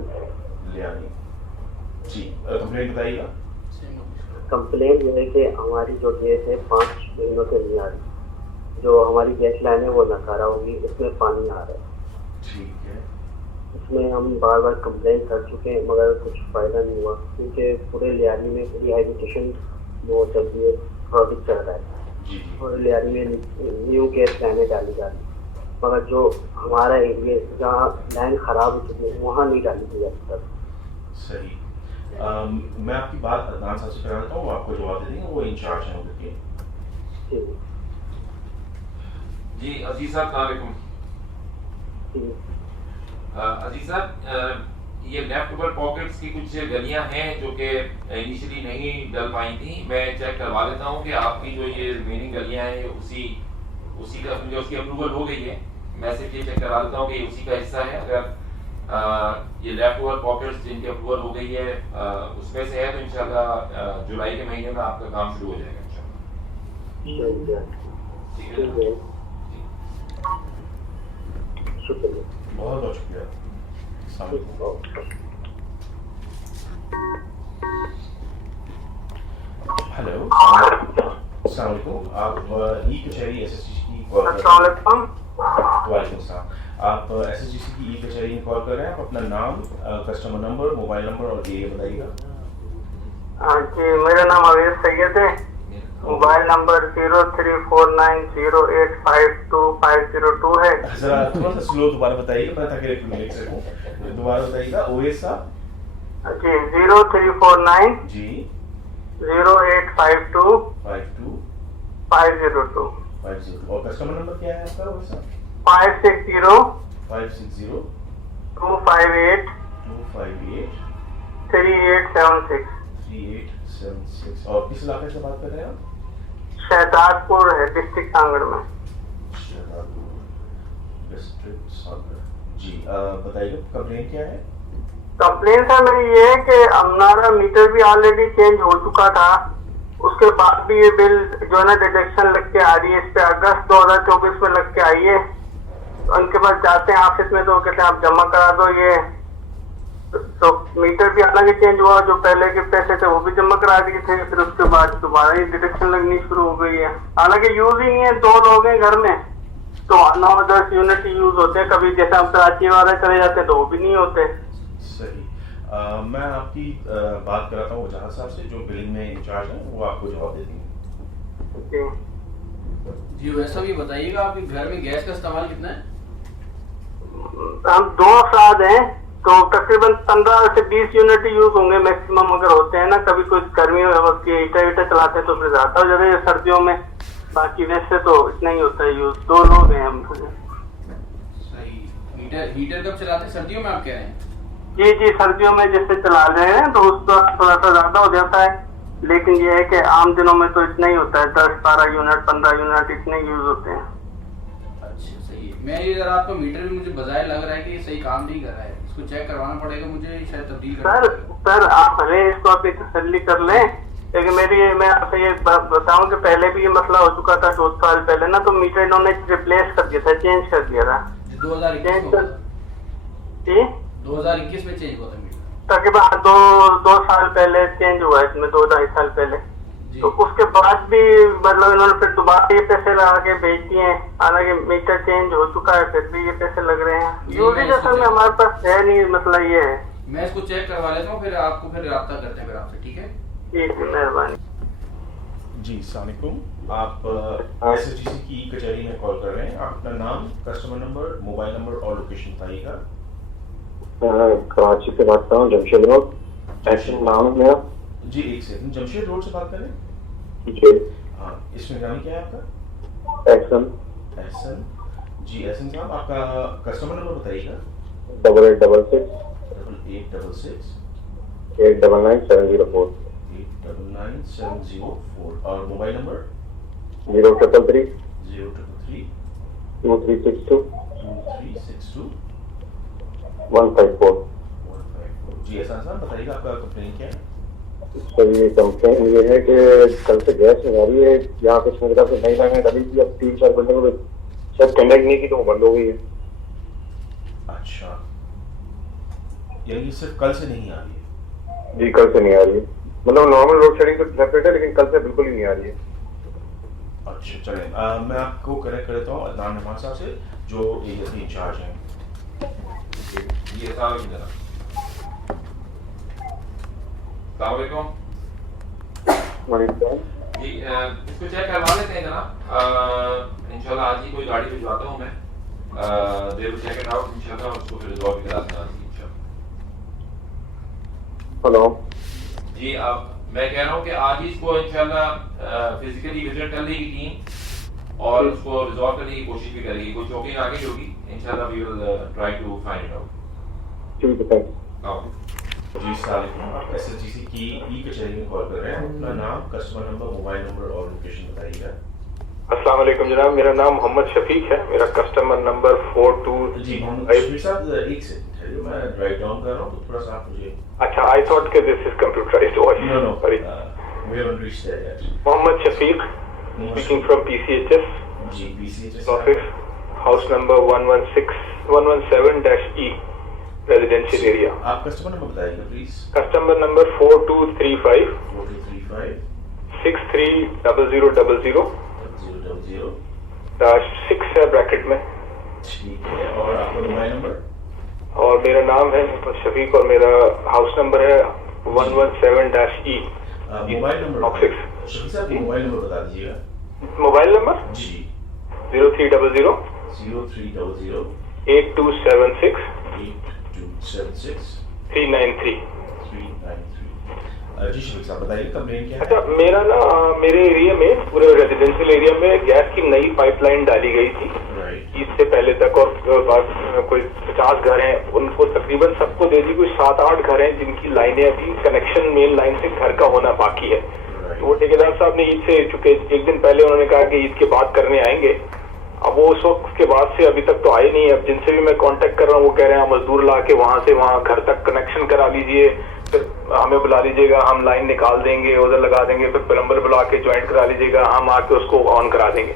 जी कंप्लेंट बताइएगा। कंप्लेंट ये है कि हमारी जो गैस है 5 महीनों से नहीं आ रही, जो हमारी गैस लाइन है वो नकारा होगी, उसमें पानी आ रहा है। ठीक है। इसमें हम बार बार कंप्लेंट कर चुके हैं मगर कुछ फायदा नहीं हुआ, क्योंकि पूरे लियारी में रिहैबिलिटेशन वो चल रही है, प्रोजेक्ट चल रहा है और लियारी में न्यू गैस लाइनें डाली जा रही, मगर जो हमारा एरिया जहाँ लाइन खराब हो चुकी है वहाँ नहीं डाली गई अभी तक। सही। मैं आपकी बात अदनान साहब से करा देता हूँ, वो आपको जवाब दे देंगे, वो इंचार्ज हैं उधर के। जी अजीज साहब अस्सलाम वालेकुम। अजीज साहब, ये लेफ्ट ओवर पॉकेट्स की कुछ गलियां हैं जो कि इनिशियली नहीं डल पाई थी, मैं चेक करवा लेता हूँ कि आपकी जो ये रिमेनिंग गलियां हैं उसी का जो उसकी अप्रूवल हो गई है, मैं सिर्फ ये चेक करवा देता हूँ कि उसी का हिस्सा है। अगर ये लेफ्ट ओवर पॉकेट्स जिनकी अप्रूवल हो गई है उसमें से है तो इंशाल्लाह जुलाई के महीने में आपका काम शुरू हो जाएगा इंशाल्लाह। ठीक है, शुक्रिया, बहुत बहुत शुक्रिया। हेलो अस्सलाम वालेकुम, आप ई कचहरी SSGC की कॉल कर रहे हैं। वालेकुम सलाम। आप SSGC की ई कचहरी में कॉल कर रहे हैं। आप अपना नाम, कस्टमर नंबर, मोबाइल नंबर और एरिया बताइएगा। जी मेरा नाम अवेश सैयद है, मोबाइल नंबर 0349085252 है। जरा थोड़ा सा स्लो दोबारा बताइएगा ताकि लिख सकूं। दोबारा बताइएगा। ओएस साहब जी 0349 जी 0852 502 और कस्टमर नंबर क्या है आपका? ओएस साहब 560 258 3876। और किस इलाके से बात कर रहे हैं आप? शहजादपुर है, डिस्ट्रिक्ट सांगड़ में। शहजादपुर डिस्ट्रिक्ट सांगड़। जी बताइए कंप्लेंट क्या है? कंप्लेन सर मेरी ये है कि हमारा मीटर भी ऑलरेडी चेंज हो चुका था, उसके बाद भी ये बिल जो है ना डिडक्शन लग के आ रही है। इस पे अगस्त 2024 में लग के आई है। उनके पास जाते हैं ऑफिस में तो वो कहते हैं आप जमा करा दो ये, तो मीटर भी हालांकि चेंज हुआ, जो पहले के पैसे थे वो भी जमा करा दिए थे, फिर उसके बाद दोबारा ही डिडक्शन लगनी शुरू हो गई है। हालांकि यूज ही नहीं है, 2 लोग हैं घर में तो 9-10 यूनिट यूज होते हैं। कभी जैसे हम कराची वगैरह चले जाते हैं तो वो भी नहीं होते। सही। मैं आपकी बात कराता हूँ वजाहत साहब से जो बिलिंग में इंचार्ज हैं, वो आपको जवाब दे देंगे। जी वैसा भी बताइएगा आपके घर में गैस का इस्तेमाल कितना है? हम 2 अफराद हैं तो तकरीबन 15 से 20 यूनिट यूज होंगे मैक्सिमम, अगर होते हैं ना। कभी कोई गर्मी वक्त की हीटर चलाते हैं तो फिर ज्यादा हो जाता है सर्दियों में, बाकी वैसे तो इतना ही होता है यूज। 2 लोग हैं हम। सही। हीटर कब चलाते हैं? सर्दियों में आप कह रहे हैं? जी सर्दियों में जैसे चला रहे हैं तो उस पर थोड़ा सा ज्यादा हो जाता है, लेकिन ये है कि आम दिनों में तो इतना ही होता है। 10-12 यूनिट 15 यूनिट इतने यूज होते हैं। अच्छा सही है। मैं ये जरा आपका मीटर भी मुझे बजाय लग रहा है कि ये सही काम नहीं कर रहा है, इसको चेक करवाना पड़ेगा मुझे, शायद तब्दील सर आप भले इसको आप तसल्ली कर लें, लेकिन मैं आपसे ये बताऊं कि पहले भी ये मसला हो चुका था 2 साल पहले ना, तो मीटर इन्होंने रिप्लेस कर दिया था, चेंज कर दिया था। 2021 में चेंज हुआ था मीटर, तकरीबन 2 साल पहले चेंज हुआ है, इसमें 2-2.5 साल पहले। तो उसके बाद भी मतलब इन्होंने फिर दोबारा ये पैसे लगा के भेज दिए हैं, हालांकि मीटर चेंज हो चुका है फिर भी ये पैसे लग रहे हैं। यूज असल में हमारे पास है नहीं, मसला ये है। मैं इसको चेक करवा लेता हूँ, फिर आपको फिर राब्ता करते हैं फिर आपसे, ठीक है? ठीक है, मेहरबानी। जी अस्सलाम वालेकुम। आप SSGC की कचहरी में कॉल कर रहे हैं। आप अपना नाम, कस्टमर नंबर, मोबाइल नंबर और लोकेशन बताइएगा। कराची से बात कर रहा हूँ, जमशेद रोड, एहसन नाम है मेरा। जी एक सेकंड, जमशेद रोड से बात करें जी। हाँ, इसमें नाम क्या है आपका? एहसन। जी एहसन साहब, आपका कस्टमर नंबर बताइएगा। 8866 8866 899704 899704 और मोबाइल नंबर 0333 033 2362 2362 154। जी एहसन साहब बताइएगा आपका कंप्लेन क्या है? सर ये कंप्लेन ये है कि कल से गैस नहीं आ रही है, यहाँ कुछ मेरे तरफ से नई लाइनें डाली थी, अब 3-4 घंटे में शायद कनेक्ट नहीं की तो वो बंद हो गई है। अच्छा, यानी सिर्फ कल से नहीं आ रही है? जी कल से नहीं आ रही है, मतलब नॉर्मल लोड शेडिंग तो सेपरेट है, लेकिन कल से बिल्कुल ही नहीं आ रही है। अच्छा चलें, मैं आपको कनेक्ट कर देता हूँ अदनान रहमान साहब से जो एरिया के इंचार्ज हैं। ये सलाम वालेकुम जी, इसको चेक करवा लेते हैं जनाब। इंशाल्लाह आज ही कोई गाड़ी भिजवाता हूँ मैं, they will check it out इंशाल्लाह, उसको फिर रिजॉल्व भी करा देना इंशाल्लाह। हेलो जी, अब मैं कह रहा हूँ कि आज ही इसको इंशाल्लाह फिजिकली विजिट कर लेगी टीम और उसको रिजॉल्व करने की कोशिश भी करेगी। कोई चौकिंग आगे होगी इंशाल्लाह, we will try to find it out. ठीक है, थैंक्स। जी अस्सलाम, आप SSGC की कचहरी में कॉल कर रहे हैं। अपना नाम, कस्टमर नंबर, मोबाइल नंबर और लोकेशन बताइएगा। अस्सलाम वालेकुम जनाब, मेरा नाम मोहम्मद शफीक है, मेरा कस्टमर नंबर 42। जी मोहम्मद शफीक साहब, एक सेकंड मैं राइट डाउन कर रहा हूँ तो थोड़ा सा आप मुझे। अच्छा, आई थॉट कि this is computerized voice. No sorry, we haven't reached there yet. Mohammad Shafiq speaking from PCHS। जी PCHS office, house number 117-E, residential area. आप कस्टमर नंबर बताइएगा प्लीज। कस्टमर नंबर 4235 630000 -6 है ब्रैकेट में। ठीक है, और आपका मोबाइल नंबर? और मेरा नाम है मोहम्मद शफीक और मेरा हाउस नंबर है 117-E। मोबाइल नंबर शफीक साहब, मोबाइल नंबर बता दीजिएगा। मोबाइल नंबर जी 0300 8276 393। जी शफीक साहब बताइए कंप्लेन क्या है? अच्छा, मेरा ना मेरे एरिया में, पूरे रेजिडेंशियल एरिया में गैस की नई पाइपलाइन डाली गई थी इससे पहले तक, और कोई 50 घर हैं, उनको तकरीबन सबको दे दी। कोई 7-8 घर हैं जिनकी लाइनें अभी कनेक्शन मेन लाइन से घर का होना बाकी है। तो वो ठेकेदार साहब ने ईद से, चूंकि एक दिन पहले उन्होंने कहा कि ईद के बाद करने आएंगे, अब वो उस वक्त के बाद से अभी तक तो आए नहीं। अब जिनसे भी मैं कांटेक्ट कर रहा हूँ वो कह रहे हैं मजदूर ला के वहां से वहां घर तक कनेक्शन करा लीजिए, फिर हमें बुला लीजिएगा, हम लाइन निकाल देंगे, उधर लगा देंगे, फिर प्लम्बर बुला के ज्वाइंट करा लीजिएगा, हम आके उसको ऑन करा देंगे।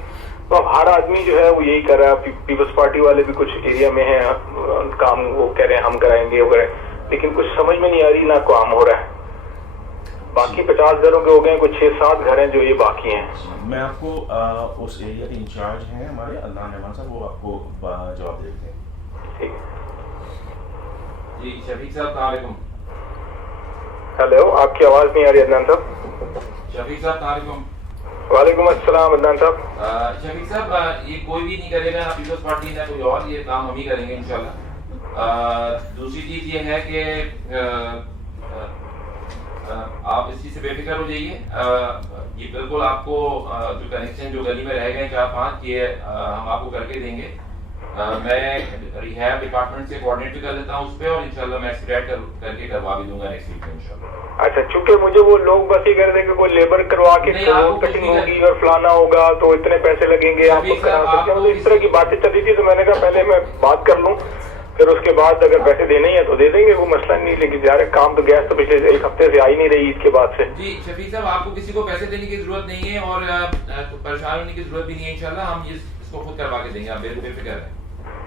तो अब हर आदमी जो है वो यही कर रहा है। पीपल्स पार्टी वाले भी कुछ एरिया में है काम, वो कह रहे हैं हम कराएंगे वगैरह, लेकिन कुछ समझ में नहीं आ रही ना काम हो रहा है। बाकी 50 घरों के हो गए, कुछ 6-7 घर हैं जो ये बाकी हैं। मैं आपको उस एरिया के इंचार्ज हैं हमारे अदनान रहमान साहब, वो आपको जवाब देते हैं। ठीक जी शफीक साहब अस्सलाम। हेलो, आपकी आवाज नहीं आ रही अदनान साहब। शफीक साहब अस्सलाम। वालेकुम अस्सलाम अदनान साहब। शफीक साहब ये कोई भी नहीं करेगा, पीपल्स पार्टी ना कोई और, ये काम हम ही करेंगे इंशाल्लाह। दूसरी चीज ये है कि आप इस चीज से बेफिक्र हो जाइए। ये बिल्कुल आपको जो कनेक्शन जो गली में रह गए 4-5 ये हम आपको करके देंगे। मैं रिहैब डिपार्टमेंट से कोऑर्डिनेट भी कर लेता हूँ उस पर, और इंशाल्लाह मैं एक्सपेक्ट करके करवा भी दूंगा नेक्स्ट वीक में इंशाल्लाह। अच्छा, चूंकि मुझे वो लोग बस ये कह रहे थे कि कोई लेबर करवा के रोड कटिंग होगी और फलाना होगा तो इतने पैसे लगेंगे, आप करा सकते हैं, इस तरह की बातें चल रही थी। तो मैंने कहा पहले मैं बात कर लूँ, फिर उसके बाद अगर पैसे देने ही है तो दे देंगे, वो मसला नहीं। लेकिन यार काम तो गैस तो पिछले 1 हफ्ते से आई नहीं रही ईद के बाद से। जी शफीक साहब, आपको किसी को पैसे देने की जरूरत नहीं है और परेशान होने की जरूरत भी नहीं है। इंशाल्लाह हम इसको खुद करवा के देंगे, आप बेफिक्र हैं।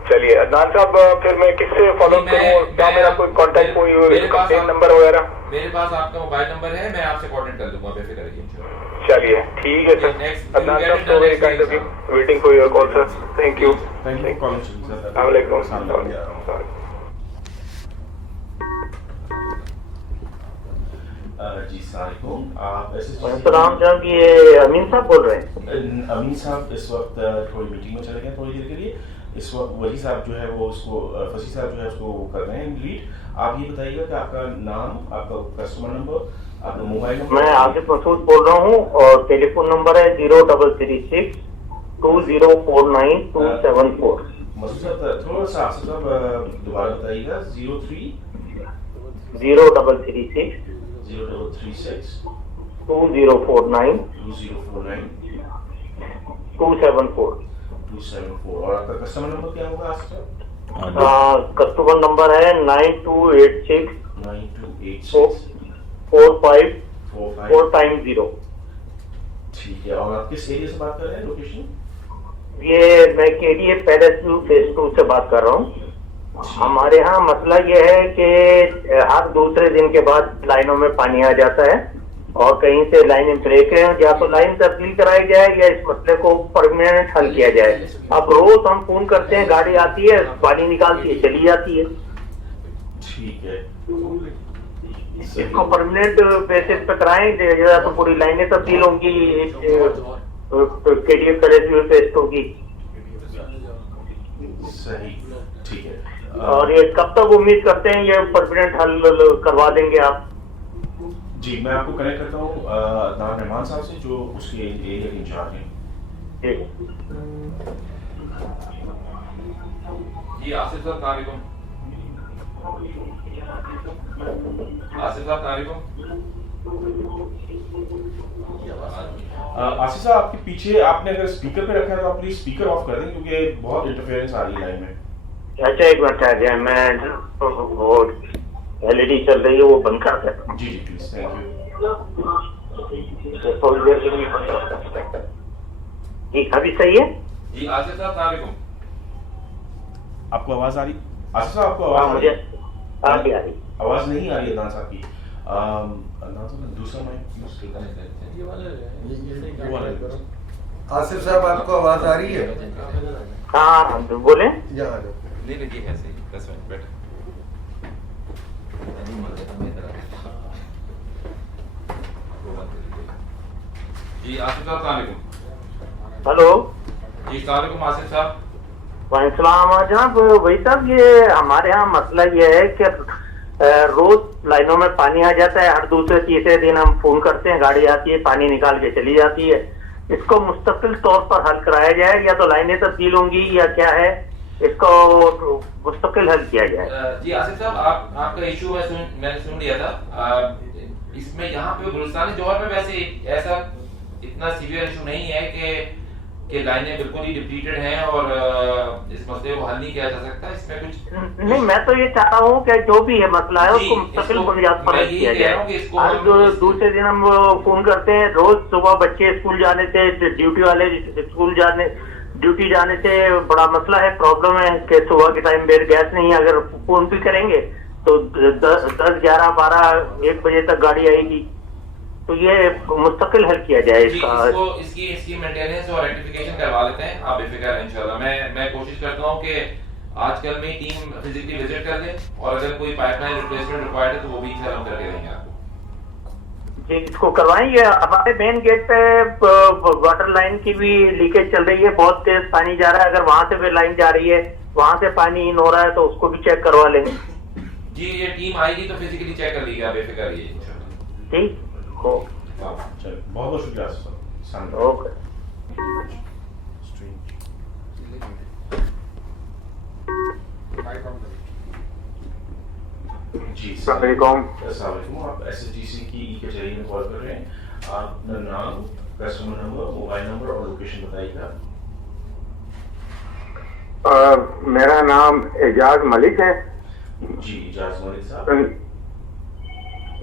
चलिए अदनान साहब, फिर मैं किससे फॉलो करूँ? क्या मेरा कोई कांटेक्ट, कोई कंप्लेंट नंबर वगैरह? मेरे पास आपका मोबाइल नंबर है, मैं आपसे कोऑर्डिनेट कर दूंगा, बेफिक्र रहिए इंशाल्लाह। चलिए ठीक है सर। अदनान साहब, so very kind of you, waiting for your call sir. Thank you. अस्सलाम वालेकुम। जी सलाम, आप सलाम जनाब, ये अमीन साहब बोल रहे हैं? अमीन साहब इस वक्त थोड़ी मीटिंग में चले गए थोड़ी देर के लिए। इस वक्त वली साहब जो है वो उसको फसी साहब जो है उसको कर रहे हैं लीड। आप ये बताइएगा कि आपका नाम, आपका कस्टमर नंबर, आपका मोबाइल नंबर। मैं आसिफ मसूद बोल रहा हूँ और टेलीफोन नंबर है 0336 2049 274। मसूद साहब थोड़ा सा आसिफ साहब दोबारा बताइएगा। 0336 2049 274। और आपका कस्टमर नंबर क्या होगा आसिफ साहब? कस्टमर नंबर है 9286 45450। ठीक है, और आप किस एरिया से बात कर रहे हैं, लोकेशन? ये मैं KDA पैलेस फेज 2 से बात कर रहा हूँ। हमारे यहाँ मसला ये है कि हर दूसरे दिन के बाद लाइनों में पानी आ जाता है और कहीं से लाइनें ब्रेक है, या तो लाइन तब्दील कराई जाए या इस मसले को परमानेंट हल किया जाए। अब रोज हम फोन करते हैं, गाड़ी आती है, पानी निकालती है, चली जाती है। ठीक है, इसको परमानेंट बेसिस पे कराएं, या तो पूरी लाइनें तब्दील होंगी KDA पैलेस फेज 2 की। सही, ठीक है। और ये कब तक उम्मीद करते हैं ये परमानेंट हल करवा देंगे आप? जी मैं आपको कनेक्ट करता हूँ अदनान रहमान साहब से जो उसके एरिया के इंचार्ज हैं। जी आसिफ साहब अस्सलाम वालेकुम। आसिफ साहब अस्सलाम वालेकुम। आसिफ साहब आपके पीछे आपने अगर स्पीकर पे रखा है तो आप प्लीज स्पीकर ऑफ कर दें क्योंकि बहुत इंटरफेरेंस आ रही है लाइन में। अच्छा एक मिनट आ जाए, मैं LED चल रही है वो बंद कर देता हूँ। जी जी प्लीज, थैंक यू। थोड़ी देर के लिए बंद कर सकते हैं। ठीक, अभी सही है? जी आसिफ साहब अस्सलाम वालेकुम। आपको आवाज आ रही? आसिफ साहब आपको आवाज मुझे आ रही? आवाज नहीं आ रही अदनान साहब की। अदनान साहब दूसरा माइक यूज करते हैं। आसिफ साहब आपको आवाज आ रही है? हाँ बोले। नहीं लगी है सही, 10 मिनट बैठ। जी आसिफ साहब अस्सलाम वालेकुम। हेलो जी अस्सलाम वालेकुम आसिफ साहब। वालेकुम जनाब। वही साहब ये हमारे यहाँ मसला ये है कि रोज लाइनों में पानी आ जाता है, हर दूसरे तीसरे दिन हम फोन करते हैं, गाड़ी आती है, पानी निकाल के चली जाती है। इसको मुस्तकिल तौर पर हल कराया जाए, या तो लाइनें तब्दील होंगी या क्या है, इसको मुस्तकिल हल किया जाए। जी आसिफ साहब आपका इशू मैंने सुन लिया था। इसमें यहाँ पे गुलिस्तान जौहर में वैसे ऐसा इतना सीवियर इशू नहीं है कि कि लाइनें बिल्कुल ही डिप्लीटेड हैं और इस मसले को हल नहीं किया जा सकता, इसमें कुछ नहीं, मैं तो ये चाहता हूँ कि जो भी है मसला है उसको मुस्तकिल बुनियाद पर हल किया जाए। आज दूसरे दिन हम फोन करते हैं, रोज सुबह बच्चे स्कूल जाने से, ड्यूटी वाले ड्यूटी जाने से बड़ा मसला है, प्रॉब्लम है कि सुबह के टाइम बेर गैस नहीं है। अगर फोन भी करेंगे तो 10, 11, 12, 1 बजे तक गाड़ी आएगी। तो ये मुस्तकिल हल किया जाए इसका। इसकी मेंटेनेंस और रेक्टिफिकेशन करवा लेते हैं, आप बेफिक्र हैं इंशाल्लाह। मैं कोशिश करता हूँ कि आजकल में टीम फिजिकली विजिट कर ले और अगर कोई पाइपलाइन रिप्लेसमेंट रिक्वायर्ड है तो वो भी हम करके देंगे आपको। जी, इसको करवाएंगे। हमारे मेन गेट पे वाटर लाइन की भी लीकेज चल रही है, बहुत तेज पानी जा रहा है। अगर वहां से भी लाइन जा रही है, वहां से पानी इन हो रहा है तो उसको भी चेक करवा लेंगे। जी, ये टीम आएगी तो फिजिकली चेक कर लीजिएगा, बेफिक्र रहिए इंशाल्लाह। ठीक, चलो बहुत बहुत शुक्रिया सर। ओके। जी अस्सलाम वालेकुम। आप SSGC की कचहरी में कॉल कर रहे हैं। आप अपना नाम, कस्टमर नंबर, मोबाइल नंबर और लोकेशन बताइएगा। मेरा नाम एजाज मलिक है। जी, एजाज मलिक साहब।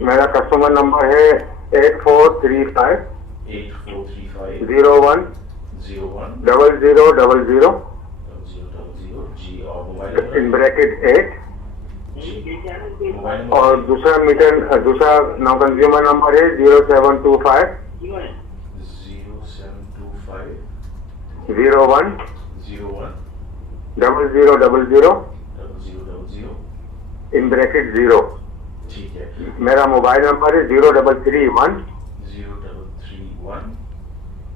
मेरा कस्टमर नंबर है 8435 01 0000 जी, और mobile number in bracket 8। Mobile number और दूसरा नौ कंज्यूमर नंबर है 0725 01 0000 इन ब्रैकेट 0। ठीक है। मेरा मोबाइल नंबर है 0331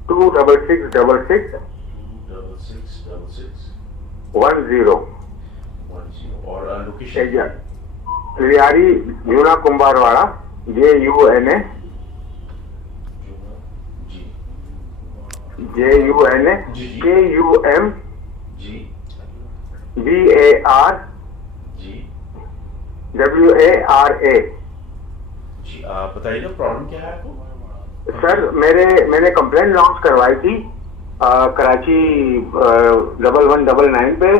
26666 10 और लोकेशन लियारी यूना कुंभारवाड़ा JUNA KUM BARWARA। जी, आप बताइएगा प्रॉब्लम क्या है आपको। सर मैंने कंप्लेंट लॉन्च करवाई थी कराची 1199 पे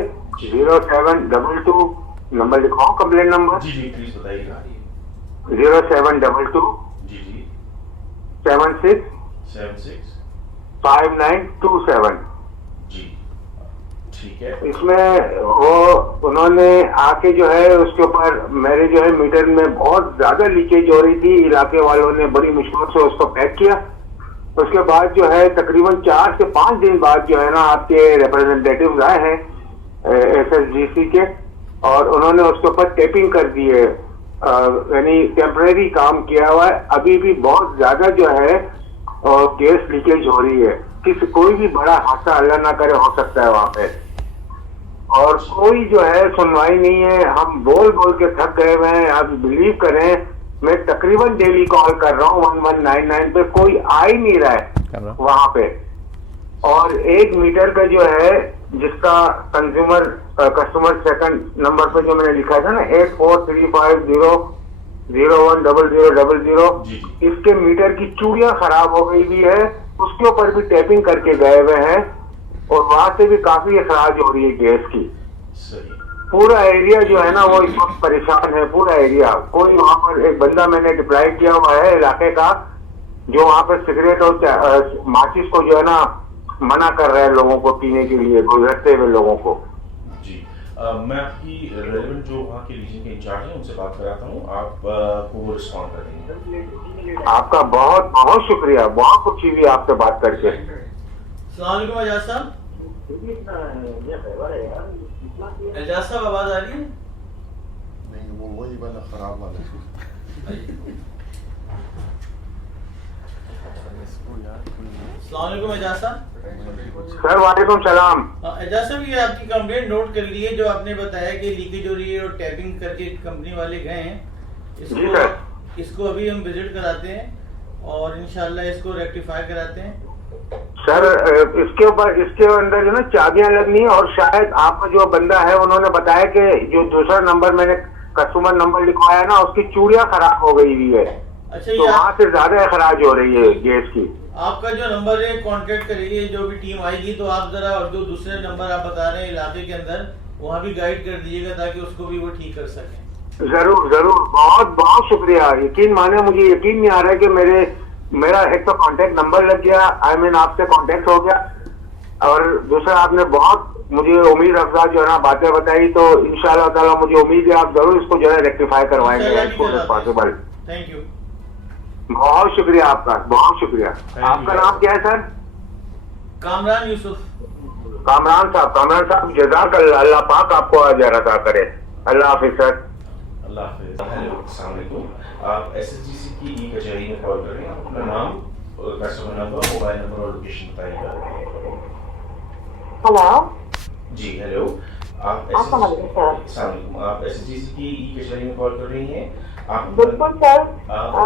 0722 नंबर लिखवाओ कंप्लेंट नंबर। जी प्लीज बताइएगा। 0722 जी 76 5927। जी ठीक है। इसमें वो उन्होंने आके जो है उसके ऊपर मेरे जो है मीटर में बहुत ज्यादा लीकेज हो रही थी, इलाके वालों ने बड़ी मुश्किल से उसको पैक किया। उसके बाद जो है तकरीबन 4 से 5 दिन बाद जो है ना आपके रिप्रेजेंटेटिव्स आए हैं SSGC के, और उन्होंने उसके ऊपर टेपिंग कर दी है, यानी टेम्परेरी काम किया हुआ है। अभी भी बहुत ज्यादा जो है गैस लीकेज हो रही है। कोई भी बड़ा हादसा अल्लाह ना करे हो सकता है वहां पे, और कोई जो है सुनवाई नहीं है। हम बोल के थक गए हुए हैं। आप बिलीव करें मैं तकरीबन डेली कॉल कर रहा हूँ 1199 पे, कोई आ ही नहीं रहा है वहां पे। और एक मीटर का जो है जिसका कस्टमर सेकंड नंबर पे जो मैंने लिखा था ना 8435 01 0000, इसके मीटर की चूड़ियां खराब हो गई भी है, उसके ऊपर भी टैपिंग करके गए हुए हैं, और वहां से भी काफी खराज हो रही है गैस की। पूरा एरिया जो है ना वो इस वक्त परेशान है, पूरा एरिया। कोई वहां पर एक बंदा मैंने डिप्लॉय किया हुआ है इलाके का, जो वहां पर सिगरेट और माचिस को जो है ना मना कर रहा है लोगों को पीने के लिए, गुजरते हुए लोगों को। जी मैं आपकी रेलेवेंट जो वहाँ के रीजन के इंचार्ज हैं उनसे बात कराता हूँ, आप को रिस्पॉन्ड कर देंगे। आपका बहुत बहुत शुक्रिया, बहुत खुशी हुई आपसे बात करके। एजाज साहब, एजाज साहब आवाज आ रही है? नहीं, वो वही वाला खराब वाला। अस्सलामुअलैकुम एजाज साहब। सर वालेकुम सलाम। एजाज साहब, ये आपकी कंप्लेंट नोट कर ली है, जो आपने बताया कि लीकेज हो रही है और टैपिंग करके कंपनी वाले गए हैं। इसको अभी हम विजिट कराते हैं और इंशाल्लाह इसको रेक्टिफाई कराते हैं। सर इसके अंदर जो ना चाबियां लगनी है, और शायद आपका जो बंदा है उन्होंने बताया कि जो दूसरा नंबर मैंने कस्टमर नंबर लिखवाया ना उसकी चूड़ियां खराब हो गई हुई है। अच्छा, तो वहाँ से ज्यादा खराज हो रही है गैस की। आपका जो नंबर है कांटेक्ट करेगी जो भी टीम आएगी, तो आप जरा और जो दूसरे नंबर आप बता रहे हैं इलाके के अंदर वहाँ भी गाइड कर दीजिएगा ताकि उसको भी वो ठीक कर सकें। जरूर जरूर, बहुत बहुत शुक्रिया। यकीन माने मुझे यकीन नहीं आ रहा है कि मेरा एक तो कांटेक्ट नंबर लग गया, आपसे कांटेक्ट हो गया, और दूसरा आपने बहुत मुझे उम्मीद अफजा जो है ना बातें बताई, तो इंशाल्लाह ताला मुझे उम्मीद है आप जरूर इसको जो है रेक्टिफाई करवाएंगे as soon as possible. Thank you, बहुत शुक्रिया आपका, बहुत शुक्रिया। आपका नाम क्या है सर? कामरान यूसुफ। कामरान साहब जज़ाकल्लाह, अल्लाह पाक आपको अजर अता करे। अल्लाह हाफिज सर। अल्लाह हाफिज। हेलो, अस्सलाम वालेकुम। आप एसएसजीसी की ई कचहरी में कॉल कर रहे हैं। आप अपना नाम, कस्टमर नंबर, मोबाइल नंबर और लोकेशन बताइएगा। हेलो जी, हेलो। आप एसएसजीसी की ई कचहरी में कॉल कर रही हैं। आप बिल्कुल सर,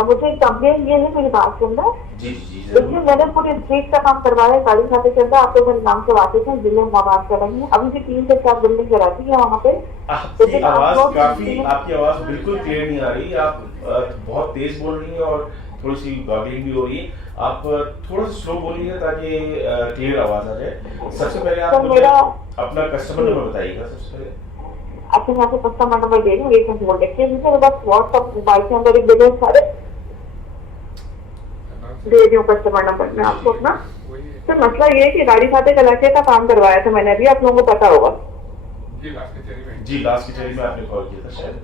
मुझे कंप्लेन ये है, मेरी बात सुन रहे हैं? जी जी जी देखिए, मैंने पूरी स्ट्रीट का काम करवाया है, गाड़ी खाते चलता है, आप लोग मेरे नाम से वाकिफ हैं, जिले में बात कर रही हैं। अभी भी 3 से 4 बिल्डिंग कराती है वहाँ पे। आपकी आवाज बिल्कुल क्लियर नहीं आ रही। आप बहुत तेज बोल रही हैं और थोड़ी सी गॉगलिंग भी हो रही है। आप थोड़ा सा स्लो बोलिए ताकि क्लियर आवाज आ जाए। सबसे पहले आप मुझे अपना कस्टमर नंबर बताइएगा। सबसे पहले अच्छा, मैं आपको कस्टमर नंबर दे दूँ, एक मिनट होल्ड रखिए। मुझे बस व्हाट्सएप मोबाइल के अंदर एक दे दो, सारे दे दूँ कस्टमर नंबर मैं आपको अपना। सर मसला ये है कि गाड़ी खाते कलाके का काम करवाया था मैंने, अभी आप लोगों को पता होगा। जी, लास्ट कचहरी में आपने कॉल किया था शायद।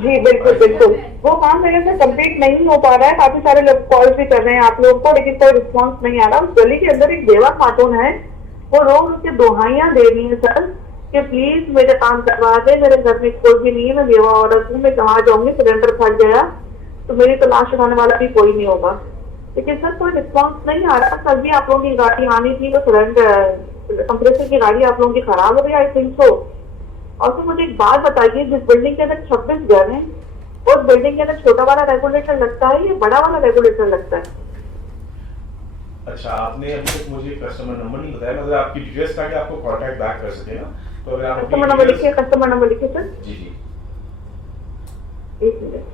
जी बिल्कुल बिल्कुल, वो काम मेरे से कंप्लीट नहीं हो पा रहा है। काफी सारे लोग कॉल भी कर रहे हैं आप लोगों को, लेकिन कोई रिस्पांस नहीं आ रहा। उस गली के अंदर एक देवा खातून है, वो रोज उसके दोहाइयां दे रही है सर कि प्लीज मेरे काम करवा दे, मेरे घर में कोई भी नहीं है, मैं बेवा औरत हूँ, मैं कहाँ जाऊंगी, सिलेंडर फट गया तो मेरी तो लाश उठाने वाला भी कोई नहीं होगा। लेकिन सर कोई रिस्पॉन्स नहीं आ रहा। कल भी आप लोगों की गाड़ी आनी थी तो सिलेंडर कंप्रेसर की गाड़ी आप लोगों की खराब हो गई, आई थिंक सो। और तो मुझे एक बात बताइए, जिस बिल्डिंग के अंदर 26 घर हैं, उस बिल्डिंग के अंदर छोटा वाला रेगुलेटर लगता है या बड़ा वाला रेगुलेटर लगता है? अच्छा, आपने अभी तक मुझे कस्टमर नंबर नहीं बताया, मतलब आपकी डिटेल्स ताकि आपको कांटेक्ट बैक कर सके ना। तो अगर आप कस्टमर नंबर लिखिए, कस्टमर नंबर लिखिए सर। जी जी, एक मिनट,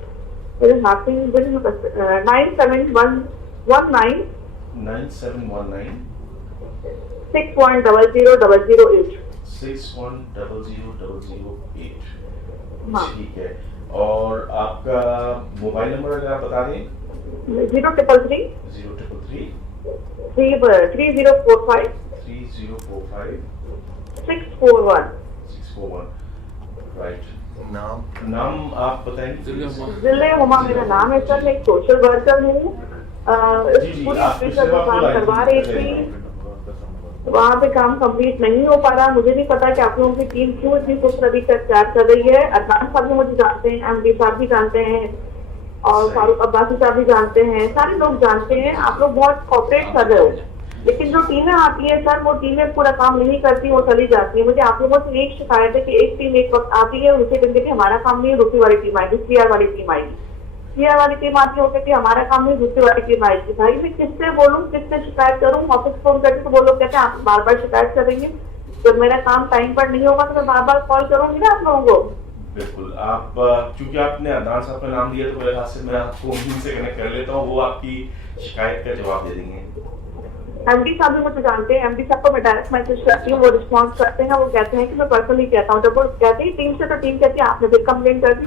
मेरे हाथ में 9719 61000008 61000008। ठीक है, और आपका मोबाइल नंबर अगर आप बता दें। 0333 3045 641। राइट। नाम आप बताएंगे? जिले हुमा मेरा नाम है सर, मैं एक सोशल वर्कर हूँ। पूरी स्ट्रीट का काम करवा रही थी, वहाँ पे काम कंप्लीट नहीं हो पा रहा। मुझे नहीं पता कि आप लोगों की टीम क्यों इतनी खुशखबरी का इंतजार कर रही है। अदनान साहब भी मुझे जानते हैं, एमडी साहब भी जानते हैं, और फारूक अब्बासी साहब भी जानते हैं, सारे लोग जानते हैं। आप लोग बहुत कॉपरेट कर रहे हो, लेकिन जो टीमें आती है सर, वो टीमें पूरा काम नहीं करती, वो चली जाती है। मुझे आप लोगों से एक शिकायत है कि एक टीम एक वक्त आती है, उसे कहते कि हमारा काम नहीं है, दूसरी वाली टीम आएगी, सीआर वाली टीम आएगी। सीआर वाली टीम आती है, कि हमारा काम नहीं, दूसरी वाली टीम आएगी। भाई मैं किससे बोलूँ, किससे शिकायत करूँ? ऑफिस फोन करके तो वो लोग कहते हैं आप बार बार शिकायत करेंगे, जब मेरा काम टाइम पर नहीं होगा तो मैं बार बार कॉल करूंगी ना आप लोगों को। बिल्कुल, आप क्योंकि आपने अदनान साहब का नाम दिया तो मेरे हाथ से मैं आपको उनसे कनेक्ट कर लेता हूँ, वो आपकी शिकायत का जवाब दे देंगे। एमडी साहब भी मुझे जानते हैं, एमडी साहब को मैं डायरेक्ट मैसेज करती हूँ, वो रिस्पॉन्स करते हैं, वो कहते हैं कि मैं पर्सनली कहता हूँ। जब वो कहते हैं टीम से, तो टीम कहती है आपने फिर कंप्लेन कर दी।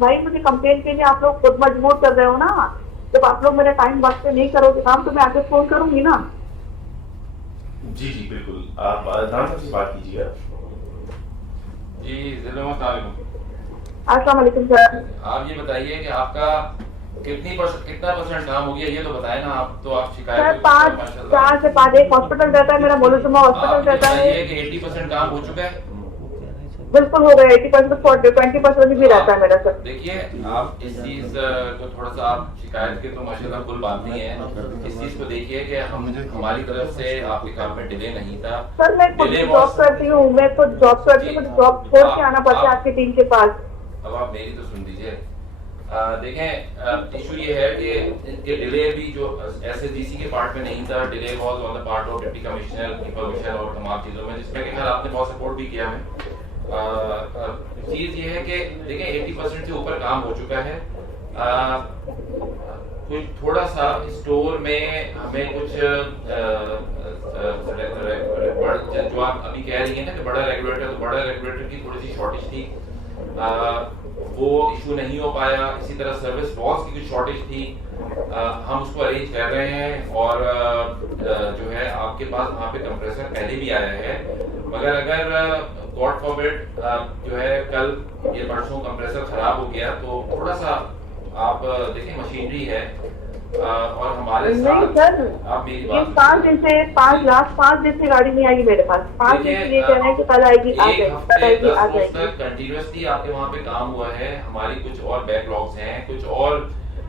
भाई मुझे कंप्लेन के लिए आप लोग खुद मजबूर कर रहे हो ना। जब आप लोग मेरा टाइम वक्त पे नहीं करोगे काम, तो मैं आगे फोन करूंगी ना। जी जी बिल्कुल, आप अदनान साहब से बात कीजिएगा। जी, अस्सलाम वालेकुम सर। आप ये बताइए कि आपका कितना परसेंट काम हो गया, ये तो बताए ना आप। तो आप शिकायत 4 से 5 एक हॉस्पिटल रहता है मेरा, मोलुजुमा हॉस्पिटल रहता है। कि 80% काम हो चुका है? बिल्कुल हो गया, 80% 20% भी रहता है मेरा सर। देखिए, आप इस चीज को थोड़ा सा, आप शिकायत के तो माशाल्लाह कुल बात नहीं है। इस चीज को देखिए कि हमारी तरफ से आपके काम में डिले नहीं था सर। मैं खुद जॉब करती हूँ, मैं खुद जॉब करती हूँ, जॉब छोड़ के आना पड़ता है आपकी टीम के पास। अब आप मेरी तो सुन लीजिए। देखें, इशू ये है कि इनके डिले भी जो एसएसडीसी के पार्ट में नहीं था, delay was on the part of deputy commissioner की परमिशन और तमाम चीज़ों में, जिसमें कि खैर आपने बहुत सपोर्ट भी किया है। चीज़ ये है कि देखें 80% से ऊपर काम हो चुका है। कोई थोड़ा सा स्टोर में हमें कुछ जो आप अभी कह रही हैं ना कि बड़ा रेगुलेटर, तो बड़ा रेगुलेटर की थोड़ी सी शॉर्टेज थी, वो इशू नहीं हो पाया। इसी तरह सर्विस वॉल्स की कुछ शॉर्टेज थी, हम उसको अरेंज कर रहे हैं और जो है आपके पास वहाँ पे कंप्रेसर पहले भी आया है, मगर अगर गॉड फॉरबिड जो है कल ये परसों कंप्रेसर खराब हो गया तो थोड़ा सा आप देखें मशीनरी है और हमारे साथ आप मेरी बात 5 दिन से 5 दिन से गाड़ी नहीं आई मेरे पास। 5 दिन से ये कह रहे हैं कि कल आएगी आ जाएगी। कंटिन्यूसली आपके वहाँ पे काम हुआ है, हमारी कुछ और बैकलॉग्स हैं, कुछ और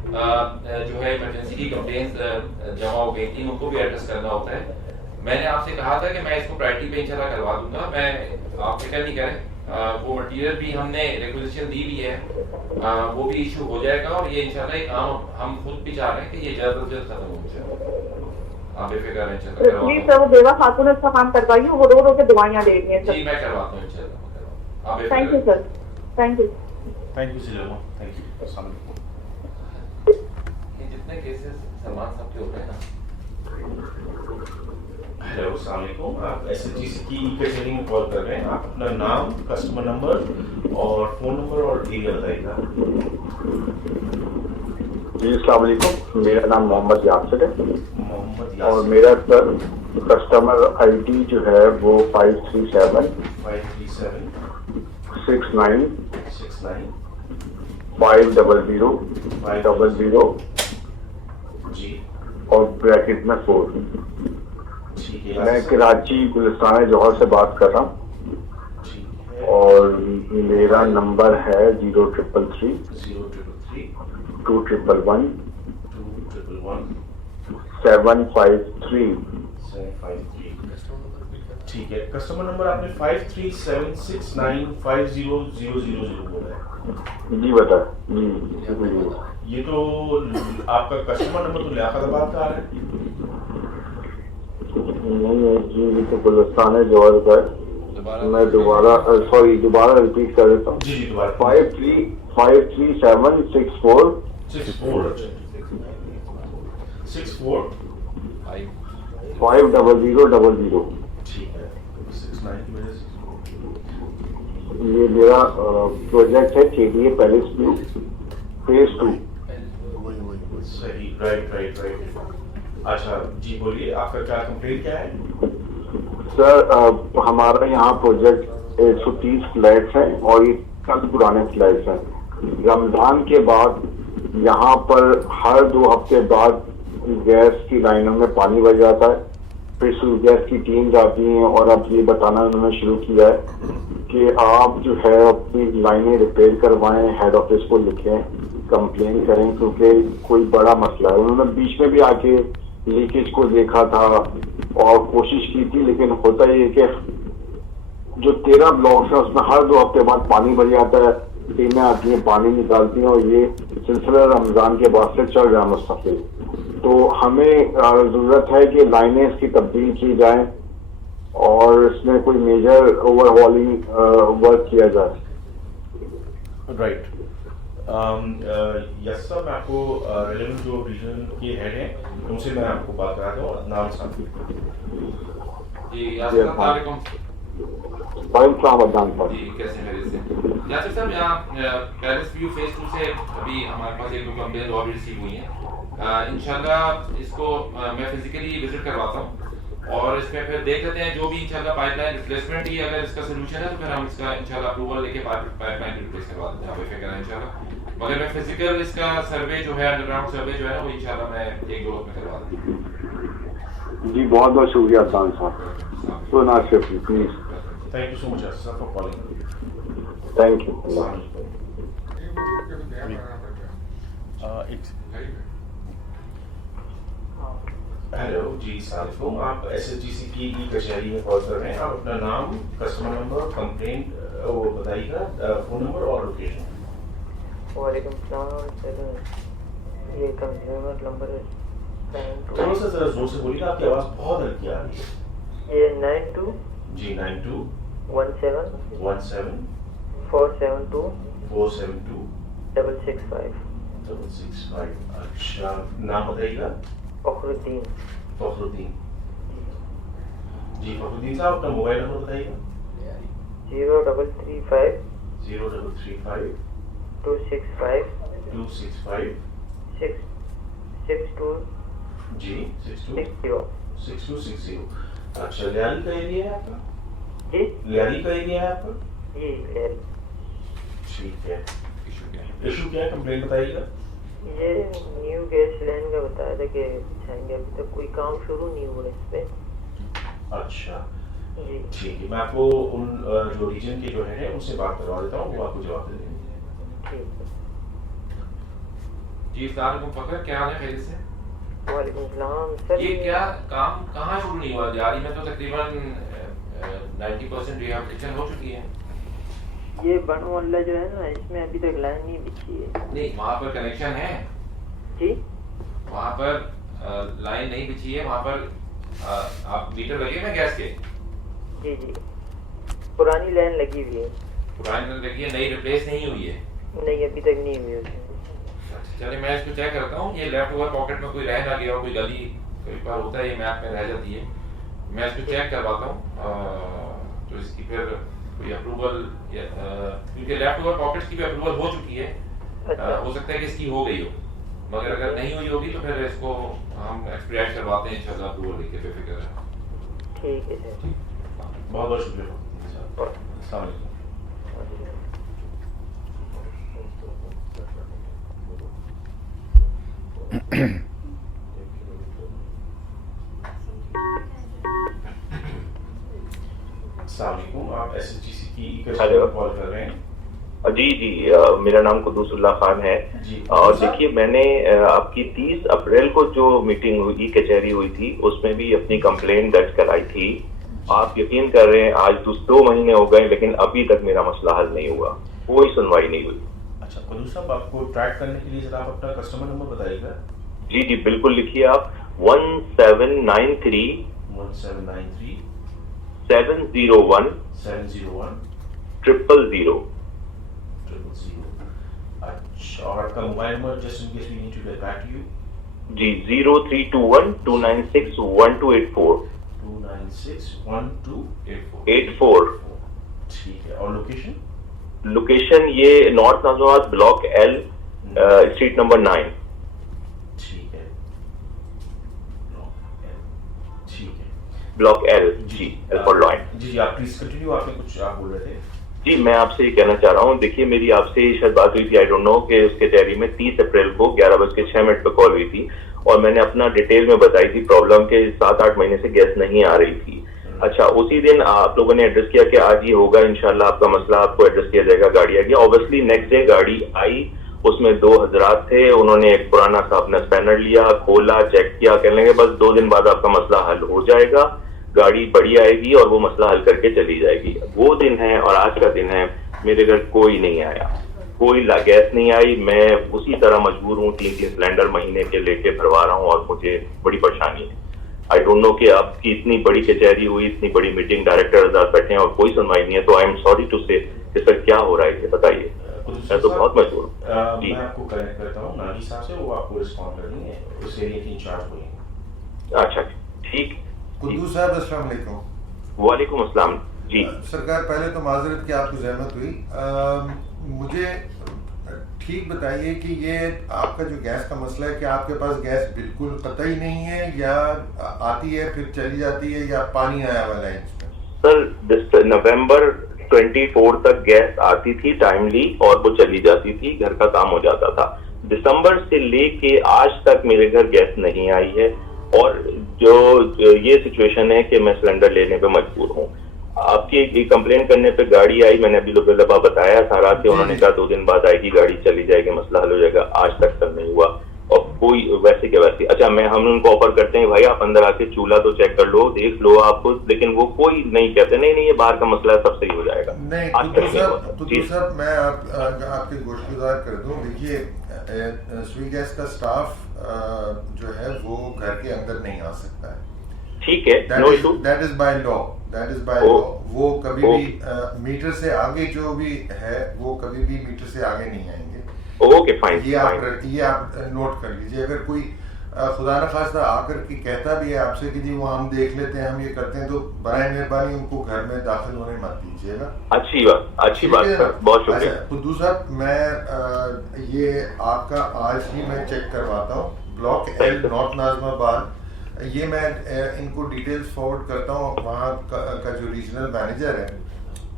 जो है इमरजेंसी की कंप्लेंट्स जमा हो गई थी, उनको भी एड्रेस करना होता है। मैंने आपसे कहा था कि मैं इसको प्रायोरिटी पे इंशाल्लाह करवा दूंगा। मैं आप फिक्र नहीं करें, वो मटेरियल भी हमने रिक्वेजिशन दी भी है, वो भी इशू हो जाएगा और ये इंशाल्लाह एक काम हम खुद भी चाह रहे हैं कि ये जल्द से जल्द खत्म हो जाए। आप बेफिक्र रहें इंशाल्लाह। प्लीज सर, वो देवा खातून अच्छा काम करवाइए, वो रो रो के दवाइयां दे रही हैं सर। जी मैं करवाता हूं इंशाल्लाह। आप thank you sir, thank you cinema, thank you. अस्सलाम वालेकुम। ये जितने केसेस सलमान साहब के होते हैं ना। हेलो, अस्सलाम वालेकुम। आप एसएचजीसी की कचहरी में कॉल कर रहे हैं। आप अपना नाम, कस्टमर नंबर और फ़ोन नंबर और एरिया बताइएगा। जी अस्सलाम वालेकुम, मेरा नाम मोहम्मद यासिर है मोहम्मद और मेरा सर कस्टमर आईडी जो है वो 537 69 500 जी और ब्रैकेट में 4। मैं कराची गुलिस्तान जौहर से बात कर रहा हूँ और मेरा नंबर है 0333 211 753। ठीक है, कस्टमर नंबर आपने 537695000 बोला है। जी बता जी। ये तो आपका कस्टमर नंबर तो लियाकताबाद का आ रहा है। नहीं जी, ये तो गुलिस्तान है जौहर का। मैं दोबारा रिपीट कर देता हूँ। 533764 50000। ठीक है, 69 की वजह से ये मेरा प्रोजेक्ट है केडीए पैलेस व्यू फेज 2। सही, राइट। अच्छा जी, बोलिए आपका क्या कंप्लेंट क्या है? सर हमारा यहाँ प्रोजेक्ट 130 फ्लैट्स हैं और ये कल पुराने फ्लैट्स हैं। रमजान के बाद यहाँ पर हर 2 हफ्ते बाद गैस की लाइनों में पानी भर जाता है, फिर गैस की टीम जाती हैं और अब ये बताना उन्होंने शुरू किया है कि आप जो है अपनी लाइनें रिपेयर करवाएं, हेड ऑफिस को लिखें, कंप्लेन करें, क्योंकि कोई बड़ा मसला है। उन्होंने बीच में भी आके लीकेज को देखा था और कोशिश की थी, लेकिन होता ये कि जो 13 ब्लॉक्स है उसमें हर 2 हफ्ते बाद पानी भर जाता है, टीमें आती हैं पानी निकालती हैं और ये सिलसिला रमजान के बाद से चल रहा है मुस्तकिल। तो हमें जरूरत है कि लाइनें इसकी तब्दील की जाएं और इसमें कोई मेजर ओवरहॉलिंग वर्क किया जाए। राइट। यस सर, मैं आपको रेलेवेंट जो रीजन के हेड हैं उनसे मैं आपको बात कराता हूँ। नाम साहब जी, अस्सलाम वालेकुम। जी कैसे मेरे से यासिर साहब, यहाँ पैलेस व्यू फेज 2 से अभी हमारे पास एक कंप्लेंट और भी रिसीव हुई है। इंशाल्लाह इसको मैं फिजिकली विजिट करवाता हूँ और इसमें फिर देख लेते हैं जो भी इंशाल्लाह पाइपलाइन रिप्लेसमेंट ही अगर इसका सोल्यूशन है तो फिर हम इसका इंशाल्लाह अप्रूवल लेके पाइपलाइन रिप्लेस करवा देते हैं। आप बेफिक्र रहें इंशाल्लाह, मगर मैं फिजिकल इसका सर्वे जो है अंडरग्राउंड सर्वे जो है वो इंशाल्लाह मैं 1-2 रोज में करवा दूँगा। जी बहुत बहुत शुक्रिया खान साहब। तो Nasir please. Thank you so much, sir, for calling. Thank you. Hello जी, सलाम। आप एसएचजीसी की कचहरी में कॉल कर रहे हैं। आप अपना नाम, कस्टमर नंबर, कंप्लेंट वो बताइएगा, फोन नंबर और लोकेशन। वालेकुम सलाम सर, ये कंज्यूमर नंबर है। थोड़ा सा जरा जोर से बोलिएगा, आपकी आवाज़ बहुत हल्की आ रही है। ये 92 जी 92 17 17 472 472 665 665। अच्छा, नाम बताइएगा। फखरुद्दीन। फखरुद्दीन जी। फखरुद्दीन साहब अपना मोबाइल नंबर बताइएगा। 0335 0335 265 265 62 जी 60। 6260। अच्छा, लियारी का एरिया है आपका? जी, लियारी का एरिया है आपका? जी लियारी। ठीक है। इशू क्या है, कंप्लेंट बताइएगा। ये न्यू गैस लाइन का बताया था कि जाएंगे, अभी तक कोई काम शुरू नहीं हुआ इस पे। अच्छा जी ठीक है, मैं आपको उन जो रीजन के जो है उनसे बात करवा देता हूँ, वो आपको जवाब दे देंगे। ठीक है। जी अस्सलाम वालेकुम फखर, क्या हाल है? खैरियत से? वालेकुम सलाम सर। ये क्या काम कहाँ शुरू नहीं हुआ? जारी में तो तकरीबन 90% रिहैबिलिटेशन हो चुकी है। ये बन मोहल्ला जो है ना, इसमें अभी तक लाइन नहीं बिछी है। नहीं, वहाँ पर कनेक्शन है जी, वहाँ पर लाइन नहीं बिछी है। वहाँ पर आप मीटर लगे ना गैस के? जी जी, पुरानी लाइन लगी हुई है। पुरानी लाइन लगी है, नई रिप्लेस नहीं हुई है? नहीं, अभी तक नहीं हुई उसमें। चलिए मैं इसको चेक करता हूँ। ये लेफ्ट ओवर पॉकेट में कोई रह ना गया हो, कोई गली कई बार होता है, ये मैप में रह जाती है। मैं इसको चेक करवाता हूँ तो इसकी फिर कोई अप्रूवल, क्योंकि लेफ्ट ओवर पॉकेट्स की भी अप्रूवल हो चुकी है। हो सकता है कि इसकी हो गई हो, मगर अगर नहीं हुई होगी तो फिर इसको हम एक्सपीडिएट करवाते हैं इंशाल्लाह, अप्रूवल लेके बेफिक्र है। ठीक है सर। बहुत बहुत शुक्रिया। अस्सलाम वालेकुम। अस्सलामुअलैकुम, आप एसएचजीसी की हेलो, कॉल कर रहे हैं? जी जी, मेरा नाम कुद्दुसुल्लाह खान है। और देखिए, मैंने आपकी 30 अप्रैल को जो मीटिंग हुई, कचहरी हुई थी, उसमें भी अपनी कंप्लेंट दर्ज कराई थी। आप यकीन कर रहे हैं, आज 2 महीने हो गए लेकिन अभी तक मेरा मसला हल नहीं हुआ, कोई सुनवाई नहीं हुई। अच्छा कुद्दूस साहब, आपको ट्रैक करने के लिए जरा आप अपना कस्टमर नंबर बताइएगा। जी जी बिल्कुल, लिखिए आप 1793 1793 701 701 000। अच्छा, और आपका mobile number just in case we need to get back to you? जी 0321 296 1284 296 1284 84। ठीक है, और लोकेशन? लोकेशन ये नॉर्थ नाजोबाद ब्लॉक एल, स्ट्रीट नंबर 9। ठीक है, ब्लॉक एल जी, एल फॉर लॉइन। जी आप प्लीज कंटिन्यू, आपने कुछ आप बोल रहे थे। जी मैं आपसे ये कहना चाह रहा हूँ, देखिए मेरी आपसे शायद बात हुई थी, आई डोंट नो, कि उसके तैयारी में 30 अप्रैल को 11:06 पे कॉल हुई थी और मैंने अपना डिटेल में बताई थी प्रॉब्लम के 7-8 महीने से गैस नहीं आ रही थी। अच्छा, उसी दिन आप लोगों ने एड्रेस किया कि आज ही होगा इंशाल्लाह, आपका मसला आपको एड्रेस किया जाएगा, गाड़ी आ गई। ऑब्वियसली नेक्स्ट डे गाड़ी आई, उसमें 2 हजरात थे, उन्होंने एक पुराना सा अपना स्पैनर लिया, खोला, चेक किया, कहने लगे बस 2 दिन बाद आपका मसला हल हो जाएगा, गाड़ी बड़ी आएगी और वो मसला हल करके चली जाएगी। वो दिन है और आज का दिन है, मेरे घर कोई नहीं आया, कोई गैस नहीं आई। मैं उसी तरह मजबूर हूँ, 3-3 सिलेंडर महीने के लेके भरवा रहा हूँ और मुझे बड़ी परेशानी है। आई डोंट नो कि आपकी इतनी बड़ी कचहरी हुई, इतनी बड़ी मीटिंग, डायरेक्टर हज़ार बैठे हैं और कोई सुनवाई नहीं है, तो आई एम सॉरी टू से कि सर क्या हो रहा है ये बताइए, मैं तो बहुत मजबूर हूँ। मैं आपको कनेक्ट करता हूँ नागी साहब से, वो आपको रिस्पॉन्ड करेंगे, उस एरिया के इंचार्ज होंगे। अच्छा ठीक। कुद्दूस साहब अस्सलाम वालेकुम। वालेकुम अस्सलाम जी। सरकार, पहले तो माजरत की आपको जहमत हुई, मुझे ठीक बताइए कि ये आपका जो गैस का मसला है, कि आपके पास गैस बिल्कुल कतई नहीं है या आती है फिर चली जाती है, या पानी आया वाला है इसमें? सर नवंबर 24 तक गैस आती थी टाइमली और वो चली जाती थी, घर का काम हो जाता था। दिसंबर से लेके आज तक मेरे घर गैस नहीं आई है और जो ये सिचुएशन है कि मैं सिलेंडर लेने पे मजबूर हूँ। आपकी कंप्लेन करने पे गाड़ी आई, मैंने अभी लोग बताया सारा कि उन्होंने कहा 2 दिन बाद आएगी गाड़ी, चली जाएगी, मसला हल हो जाएगा, आज तक सब नहीं हुआ और कोई वैसे के वैसे। अच्छा, हम उनको ऑफर करते हैं भाई आप अंदर आके चूल्हा तो चेक कर लो, देख लो आप, लेकिन वो कोई नहीं कहते, नहीं ये बाहर का मसला है, सब सही हो जाएगा। नहीं कुद्दूस साहब, मैं आपके गोशगुजार कर दूं, देखिए स्वी गैस का स्टाफ जो है वो घर के अंदर नहीं आ सकता है, ठीक है, no issue, that is by law, that is by law. वो कभी भी मीटर से आगे जो भी है वो कभी भी मीटर से आगे नहीं आएंगे। Okay fine. ये आप नोट कर लीजिए। अगर कोई खुदा न खास्ता आकर के कहता भी है आपसे कि जी वो हम देख लेते हैं, हम ये करते हैं, तो बराए मेहरबानी उनको घर में दाखिल होने मत दीजिएगा। अच्छी बात सर, बहुत शुक्रिया। खुद्दू साहब, मैं ये आपका आज ही मैं चेक करवाता हूँ, ब्लॉक एल नॉर्थ नाज़िमाबाद। ये मैं इनको डिटेल्स फॉरवर्ड करता हूँ वहाँ का जो रीजनल मैनेजर है,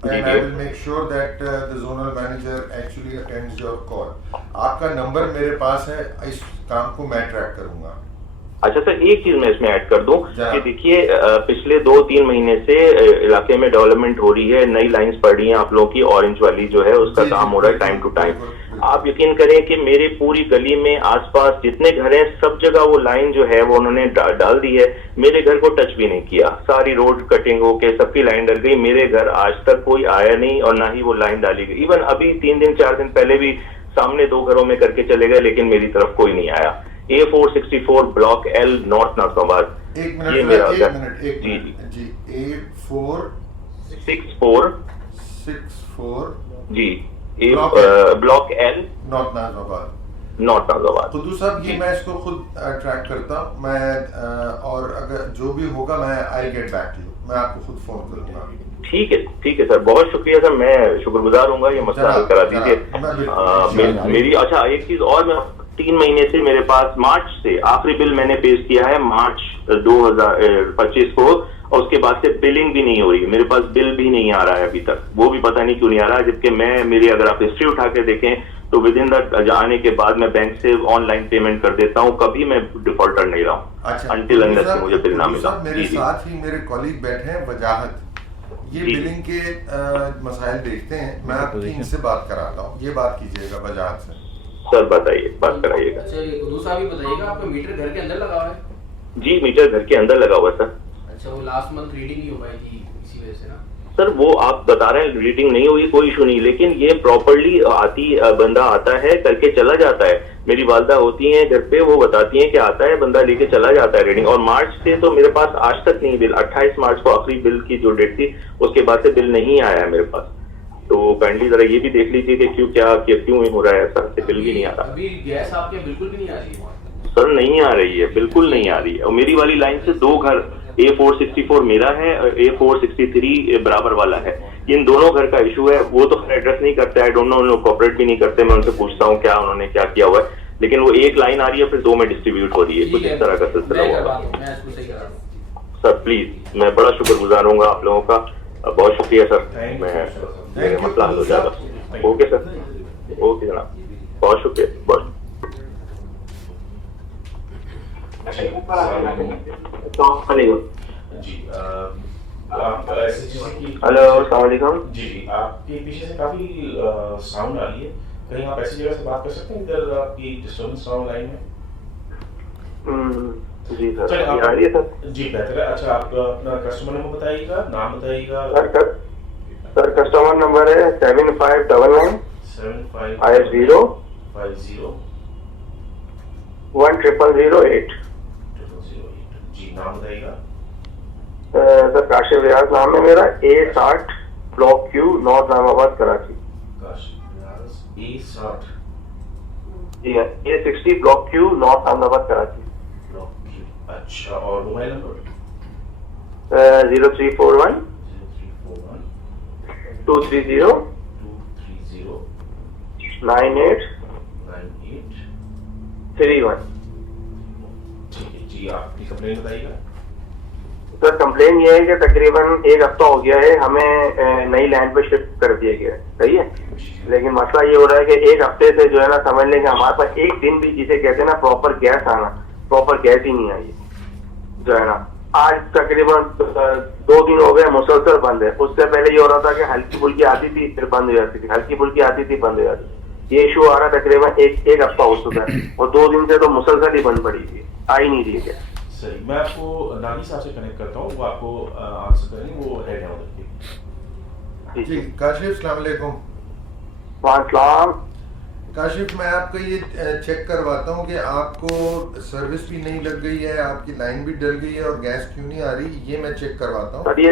and I will make sure that the zonal manager actually attends your call. आपका नंबर मेरे पास है, इस काम को मैं ट्रैक करूंगा। अच्छा सर, एक चीज मैं इसमें ऐड कर दूं कि देखिए पिछले 2-3 महीने से इलाके में डेवलपमेंट हो रही है, नई लाइंस पड़ रही हैं आप लोगों की, ऑरेंज वाली जो है उसका काम हो रहा है टाइम टू टाइम। आप यकीन करें कि मेरे पूरी गली में आसपास जितने घर हैं सब जगह वो लाइन जो है वो उन्होंने डाल दी है, मेरे घर को टच भी नहीं किया। सारी रोड कटिंग होके सबकी लाइन डल गई, मेरे घर आज तक कोई आया नहीं और ना ही वो लाइन डाली गई। इवन अभी 3-4 दिन पहले भी सामने 2 घरों में करके चले गए, लेकिन मेरी तरफ कोई नहीं आया। A464 block L north Nazimabad. एक मिनट जी 64 जी ब्लॉक एल नॉर्थ नाज़िमाबाद। खुद्दू साहब, ये मैं इसको खुद ट्रैक करता हूँ मैं, और अगर जो भी होगा मैं I get back to you, मैं आपको खुद फोन करूंगा। ठीक है सर, बहुत शुक्रिया सर, मैं शुक्रगुजार हूँगा। ये मसला हल करा दीजिए मेरी। अच्छा एक चीज और, मैं 3 महीने से मेरे पास मार्च से आखिरी बिल मैंने पेश किया है मार्च 2025 को, और उसके बाद से बिलिंग भी नहीं हो रही है, मेरे पास बिल भी नहीं आ रहा है अभी तक, वो भी पता नहीं क्यों नहीं आ रहा है। जबकि मेरी अगर आप हिस्ट्री उठा के देखें तो विद इन द आने के बाद मैं बैंक से ऑनलाइन पेमेंट कर देता हूँ, कभी मैं डिफॉल्टर नहीं रहा हूँ अंटिल अनलेस मुझे बिल ना मिला। मेरे साथ ही मेरे कॉलीग बैठे हैं वजाहत, ये बिलिंग के मसाइल देखते हैं, मैं आपकी इनसे बात कराता हूँ, ये बात कीजिएगा वजाहत से। सर बताइए, बात कराइएगा। अच्छा दूसरा भी बताइएगा, आपका मीटर घर के अंदर लगा हुआ है? जी मीटर घर के अंदर लगा हुआ है सर। अच्छा, वो लास्ट मंथ रीडिंग नहीं हो पाई थी इसी वजह से ना? सर वो आप बता रहे हैं रीडिंग नहीं हुई, कोई इशू नहीं, लेकिन ये प्रॉपर्ली बंदा आता है करके चला जाता है। मेरी वालदा होती हैं घर पे, वो बताती हैं कि आता है बंदा लेके चला जाता है रीडिंग। और मार्च से तो मेरे पास आज तक नहीं बिल, 28 मार्च को आखिरी बिल की जो डेट थी उसके बाद से बिल नहीं आया है मेरे पास। तो काइंडली जरा ये भी देख लीजिए कि क्यों हो रहा है ऐसा, से बिल भी नहीं आ रहा। अभी गैस आपके बिल्कुल भी नहीं आ रही है? सर नहीं आ रही है, बिल्कुल नहीं आ रही है। और मेरी वाली लाइन से 2 घर, A464 मेरा है और A463 बराबर वाला है, इन दोनों घर का इशू है। वो तो एड्रेस नहीं करते, आई डोंट नो, उन लोग कॉपरेट भी नहीं करते। मैं उनसे पूछता हूँ क्या उन्होंने क्या किया हुआ है, लेकिन वो एक लाइन आ रही है फिर 2 में डिस्ट्रीब्यूट हो रही है, कुछ इस तरह का सिलसिला होगा। सर प्लीज, मैं बड़ा शुक्रगुजार हूँ आप लोगों का, बहुत शुक्रिया सर, मैं मसला हल हो जाएगा। ओके सर, ओके जनाब, बहुत शुक्रिया, बहुत। हेलो अस्सलाम वालेकुम। जी आपके पीछे से काफी साउंड आ रही है, कहीं आप ऐसी जगह से बात कर सकते हैं इधर आपकी डिस्टर्बेंस साउंड लाइन में? जी सर, चलिए आ रही है सर। जी बेहतर है। अच्छा आप अपना कस्टमर नंबर बताइएगा, नाम बताइएगा। सर कस्टमर नंबर है 7599 50 10008। जी नाम बताइएगा। सर काशिफ रियाज नाम है मेरा, A60 block Q north Nazimabad Karachi. A60 जी है, A60 block Q north Nazimabad Karachi. अच्छा, और मोबाइल नंबर? 0341 230 98 31। ठीक है जी, आपकी कंप्लेंट बताइएगा। सर कंप्लेन ये है कि तकरीबन 1 हफ्ता हो गया है, हमें नई लैंड पे शिफ्ट कर दिया गया है, सही है, लेकिन मसला ये हो रहा है कि 1 हफ्ते से जो है ना, समझ लें कि हमारे पास एक दिन भी जिसे कहते हैं ना प्रॉपर गैस आना, प्रॉपर गैस ही नहीं आई जो है ना। आज तकरीबन 2 दिन हो गए मुसलसल बंद है। उससे पहले ये हो रहा था कि हल्की फुल्की आती थी फिर बंद हो जाती थी, हल्की फुल्की आती थी बंद हो जाती थी। ये इशू आ रहा तकरीबन एक हफ्ता हो चुका है, और 2 दिन से तो मुसलसल ही बंद पड़ी थी, आ ही नहीं रही है। सही, मैं आपको नानी साहब से कनेक्ट करता हूँ, वो आपको आंसर करेंगे, वो हेड है उधर। जी काशिफ, अस्सलाम वालेकुम। वालेकुम। काशिफ, मैं आपका ये चेक करवाता हूँ कि आपको सर्विस भी नहीं लग गई है, आपकी लाइन भी डल गई है और गैस क्यों नहीं आ रही, ये मैं चेक करवाता हूँ। ये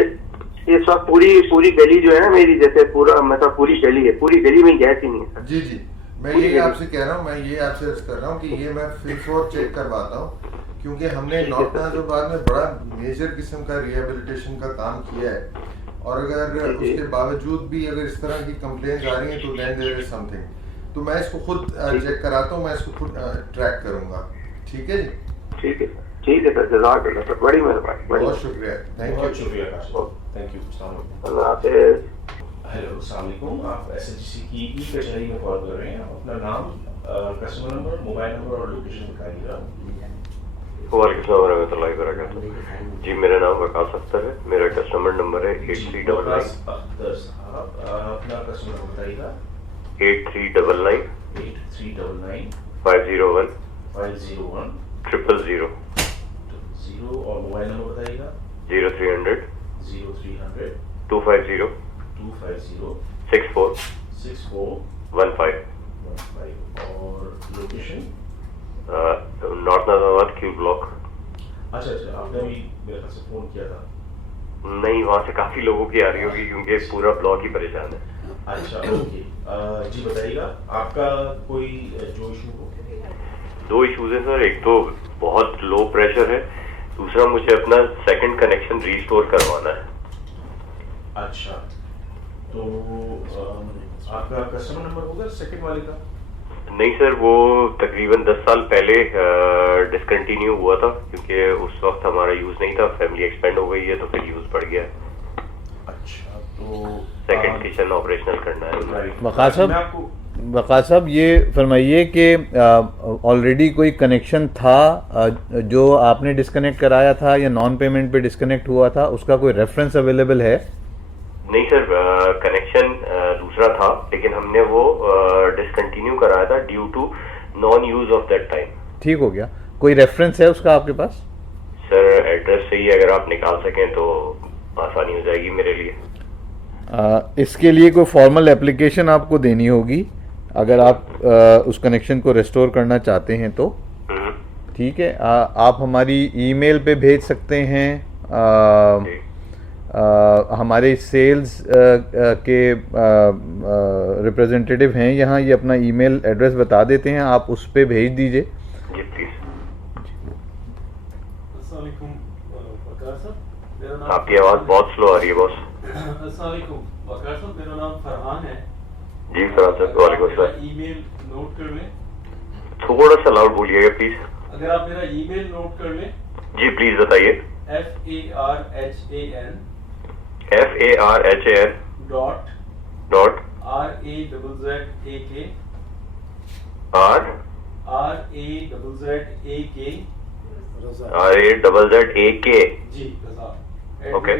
इस वक्त पूरी गली जो है ना मेरी, जैसे पूरा मतलब पूरी गली है, पूरी गली में गैस ही नहीं है। जी जी, मैं यही आपसे कह रहा हूँ, मैं ये आपसे अर्ज कर रहा हूँ कि ये मैं फिर और चेक करवाता हूँ, क्योंकि हमने नॉर्थ नाजिबाबाद में बड़ा मेजर किस्म का रिहेबिलिटेशन का काम किया है, और अगर उसके बावजूद भी अगर इस तरह की कंप्लेंट आ रही हैं तो देन देयर इज समथिंग। तो मैं इसको खुद चेक कराता हूँ, मैं इसको खुद ट्रैक करूँगा। ठीक है जी? ठीक है सर, जज़ाकल्लाह सर, बड़ी मेहरबानी, बहुत शुक्रिया, थैंक यू। बहुत शुक्रिया थैंक यू। अल्लाह हाफ़िज़। हेलो, अस्सलाम वालेकुम। आप एसएचजीसी की ई कचहरी में कॉल कर रहे हैं। आप अपना नाम, कस्टमर नंबर, मोबाइल नंबर और लोकेशन बताइएगा। वालेकुम सलाम रहमतुल्लाहि व बरकातुहू। जी, मेरा नाम वकास अख्तर है, मेरा कस्टमर नंबर है 8399। अख्तर साहब, अपना कस्टमर नंबर बताइएगा। 8399 8399 501 501 000 0 और मोबाइल नंबर बताइएगा। 0300 250 64 15 और लोकेशन नॉर्थ नाजिबाबाद क्यू ब्लॉक। अच्छा, आपने भी मेरे पास फोन किया था? नहीं, वहाँ से काफी लोगों की आ रही होगी क्योंकि पूरा ब्लॉक ही परेशान है। अच्छा, ओके। जी बताइएगा, आपका कोई जो इशू हो? दो इशूज हैं सर, एक तो बहुत लो प्रेशर है, दूसरा मुझे अपना सेकंड कनेक्शन रीस्टोर करवाना है। अच्छा, तो आपका कस्टमर नंबर होगा सेकंड वाले का? नहीं सर, वो तकरीबन 10 साल पहले डिसकंटिन्यू हुआ था, क्योंकि उस वक्त हमारा यूज नहीं था, फैमिली एक्सपेंड हो गई है तो फिर यूज बढ़ गया है। अच्छा, तो सेकंड किचन ऑपरेशनल करना है। वक़ास साहब, ये फरमाइए कि ऑलरेडी कोई कनेक्शन था जो आपने डिस्कनेक्ट कराया था या नॉन पेमेंट पे डिस्कनेक्ट हुआ था, उसका कोई रेफरेंस अवेलेबल है? नहीं सर, कनेक्शन दूसरा था, लेकिन हमने वो डिसकंटिन्यू कराया था due to non use of that time. ठीक हो गया। कोई रेफरेंस है उसका आपके पास? सर, एड्रेस से ही अगर आप निकाल सकें तो आसानी हो जाएगी मेरे लिए। इसके लिए कोई फॉर्मल एप्लीकेशन आपको देनी होगी अगर आप उस कनेक्शन को रिस्टोर करना चाहते हैं तो। ठीक है, आप हमारी ईमेल पे भेज सकते हैं। हमारे सेल्स के रिप्रेजेंटेटिव हैं यहाँ, ये अपना ईमेल एड्रेस बता देते हैं, आप उस पे भेज दीजिए। जी प्लीज। आपकी आवाज़ बहुत स्लो आ रही है बॉस। मेरा नाम फरहान है। जी फरहान सर, वालेकुम सर। ईमेल नोट कर लें। थोड़ा सा लाउड बोलिएगा प्लीज। अगर आप मेरा ईमेल नोट कर लें। जी प्लीज बताइए। FARHAN डॉट डॉट RAZZAK जी ओके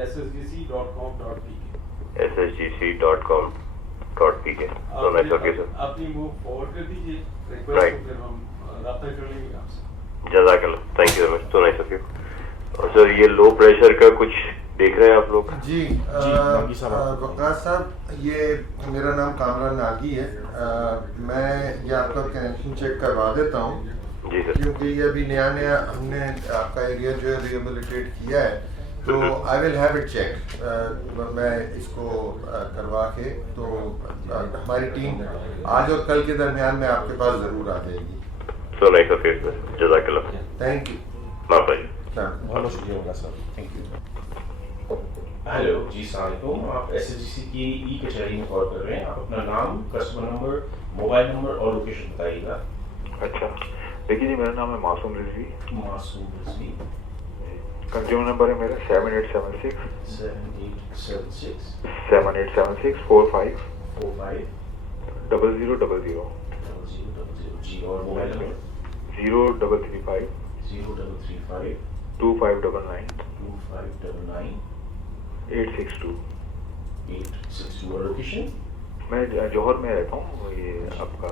@SSGC.com.pk SSGC.com.pk। तो नाइस, ओके सर। अपनी वो फॉरवर्ड कर दीजिए रिक्वेस्ट को, फिर हम राब्ता कर लेंगे आपसे। जज़ाकल्लाह, थैंक यू वेरी मच, तो नाइस ऑफ यू। और सर, ये लो प्रेशर का कुछ देख रहे हैं आप लोग? जी वकास साहब, ये मेरा नाम कामरान नागी है। मैं ये आपका कनेक्शन चेक करवा देता हूँ जी सर, क्योंकि ये अभी नया हमने आपका एरिया जो है रिहेबिलिटेट किया है, तो I will have it check. मैं इसको करवा के तो हमारी टीम आज और कल के दरमियान में आपके पास ज़रूर आ जाएगी। तो नाइस ऑफ यू, जज़ाकल्लाह, थैंक यू। माफ है, बहुत शुक्रिया होगा सर, थैंक यू। हेलो जी, सलाम, आप एसएचजीसी की ई कचहरी में कॉल कर रहे हैं। आप अपना नाम, कस्टमर नंबर, मोबाइल नंबर और लोकेशन बताइएगा। अच्छा, देखिए जी, मेरा नाम है मासूम रिजवी। रिजवी। कंज्यूमर नंबर है मेरा 7876 45 0000 जी, और मोबाइल नंबर 0335 2599 862 और लोकेशन? मैं जौहर में रहता हूँ। ये आपका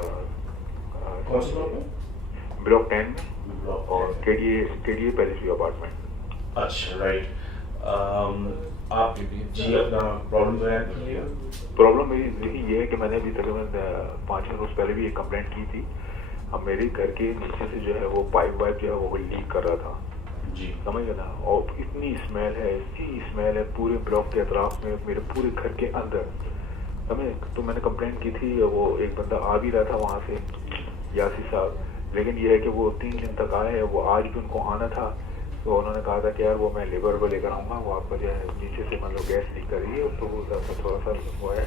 कौन सा ब्लॉक में? ब्लॉक 10 में और केडीए पैलेस व्यू अपार्टमेंट। अच्छा, राइट। आप जी अपना प्रॉब्लम बयान कीजिएगा। प्रॉब्लम मेरी देखिए ये है कि मैंने अभी तकरीबन 5 रोज पहले भी एक कंप्लेंट की थी। अब मेरे घर के नीचे से जो है वो पाइप जो है वो लीक कर रहा था जी, समझ गए ना। और इतनी स्मेल है, ऐसी स्मेल है पूरे ब्लॉक के अतराफ में, मेरे पूरे घर के अंदर। समझे। तो मैंने कंप्लेंट की थी, वो एक बंदा आ भी रहा था वहाँ से, यासी साहब, लेकिन ये है कि वो 3 दिन तक आए, वो आज भी उनको आना था। तो उन्होंने कहा था कि यार वो मैं लेबर को लेकर आऊँगा, वो आपका जो है नीचे से मतलब गैस लीक कर रही है, तो वो थोड़ा सा वो है।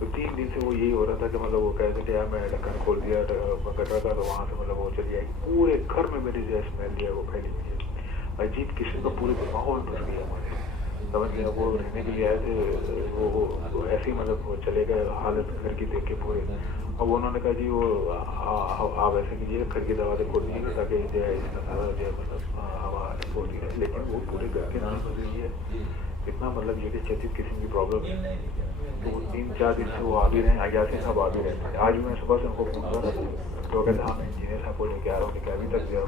तो 3 दिन से वो यही हो रहा था कि मतलब वो कह रहे थे यार मैं ढक्कन खोल दिया कर रहा था, तो वहाँ से मतलब वो चली आई, पूरे घर में मेरी जो स्मेल जो है वो फैली हुई है, अजीब किस्म का पूरे माहौल टूट गया हमारे, समझ गया। वो रहने के लिए आए थे, वो ऐसे ही मतलब वो चले गए, हालत घर की देख के पूरे। अब उन्होंने कहा जी वो आप ऐसे कीजिए, घर की दरवाजे खोल दीजिए ताकि जो है सारा जो है मतलब हवा होती है, लेकिन वो पूरे घर के नाम बदल रही है, इतना मतलब ये कि 36 किस्म की प्रॉब्लम है। तो 3-4 दिन से वो आ भी रहे हैं, आगे सब आ भी रहे हैं। आज भी मैं सुबह से उनको फोन कर रहा था, तो कहते हाँ मैं इंजीनियर साहब को लेके आ रहा हूँ, कि अभी तक जो है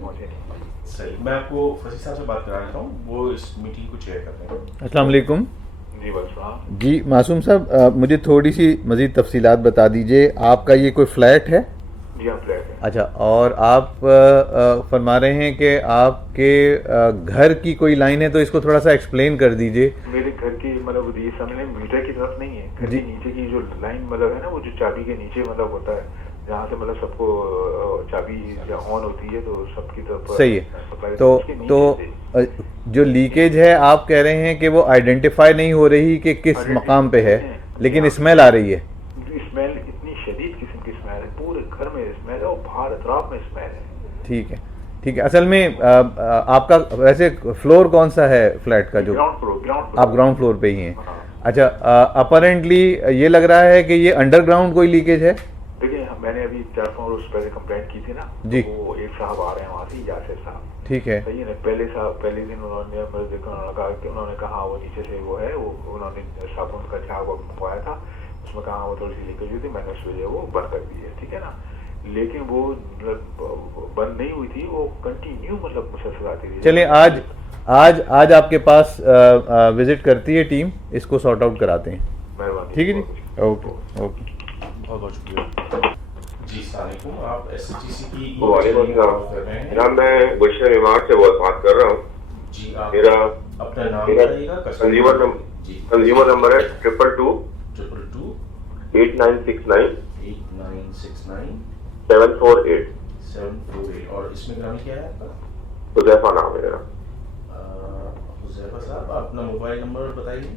पहुँचे नहीं। सही, मैं आपको फसी साहब से बात करा देता हूँ, वो इस मीटिंग को चेयर करते हैं। अस्सलाम वालेकुम। जी बस जी मासूम साहब, मुझे थोड़ी सी मज़ीद तफसीलात बता दीजिए। आपका ये कोई फ्लैट है? जी हाँ फ्लैट है। अच्छा, और आप फरमा रहे हैं कि आपके घर की कोई लाइन है, तो इसको थोड़ा सा एक्सप्लेन कर दीजिए। मेरे घर की मतलब ये सामने मीटर की तरफ नहीं है, घर के नीचे की जो लाइन मतलब है ना, वो जो चाबी के नीचे मतलब होता है, जहाँ से मतलब सबको चाबी ऑन होती है, तो सबकी तरफ सही है। तो जो लीकेज है आप कह रहे हैं कि वो आइडेंटिफाई नहीं हो रही कि किस मकाम पे है, लेकिन स्मेल आ रही है। स्मेल इतनी शदीद किस्म की स्मेल है, पूरे घर में स्मेल है और बाहर अतराफ में स्मेल है। ठीक है, ठीक है। असल में आपका वैसे फ्लोर कौन सा है फ्लैट का? जो ग्राउंड फ्लोर। आप ग्राउंड फ्लोर पे ही हैं। अच्छा, अपेरेंटली ये लग रहा है कि ये अंडरग्राउंड कोई लीकेज है। देखिए मैंने अभी 4-5 रोज पहले कंप्लेंट की थी ना, जी। तो वो एक साहब आ रहे हैं वहाँ से, यासिर साहब, ठीक है। सही है ना। पहले दिन उन्होंने उन्होंने कहा वो नीचे से वो है, वो उन्होंने साबुन का झाग मंगवाया था, उसमें कहा वो थोड़ी सी लीकेज हुई थी, मैंने उस वजह वो बंद कर दी है, ठीक है ना। लेकिन वो बंद नहीं हुई थी, वो कंटिन्यू मतलब मुसलसल आती रही। चलिए आज आपके पास विजिट करती है टीम, इसको सॉर्ट आउट कराते हैं। मेहरबानी। ठीक है जी, ओके ओके, बहुत बहुत शुक्रिया जी। अस्सलाम, आप एसएचजीसी की जनाब मैं गुलशन इमारत से बात कर रहा हूँ जी। आप मेरा अपना नाम बताइएगा। कंज्यूमर नंबर है 222 8969 748। और इसमें ग्रामी क्या है आपका? हुज़ैफा नाम है मेरा। हुज़ैफा साहब, अपना मोबाइल नंबर बताइए।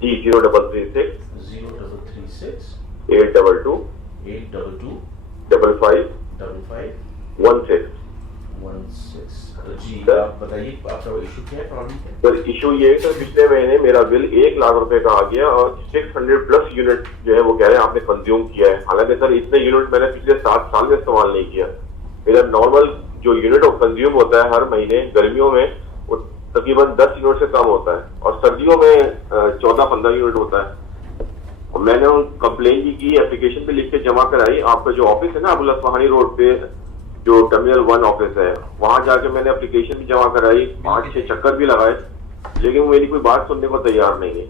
जी 0336 822 5516। तो जी आप बताइए आपका इशू क्या है, प्रॉब्लम क्या है? सर इशू ये है, सर पिछले महीने मेरा बिल 1 लाख रुपए का आ गया और 600 प्लस यूनिट जो है वो कह रहे हैं आपने कंज्यूम किया है। हालांकि सर इतने यूनिट मैंने पिछले 7 साल में इस्तेमाल नहीं किया। मेरा नॉर्मल जो यूनिट ऑफ कंज्यूम होता है हर महीने गर्मियों में वो तकरीबन 10 यूनिट से कम होता है, और सर्दियों में 14-15 यूनिट होता है। और मैंने उन कंप्लेन की एप्लीकेशन पे लिख के जमा कराई। आपका जो ऑफिस है ना अबुल असफहानी रोड पे जो टर्मिनल 1 ऑफिस है, वहां जाके मैंने एप्लीकेशन भी जमा कराई, 5-6 चक्कर भी लगाए, लेकिन वो मेरी कोई बात सुनने को तैयार नहीं है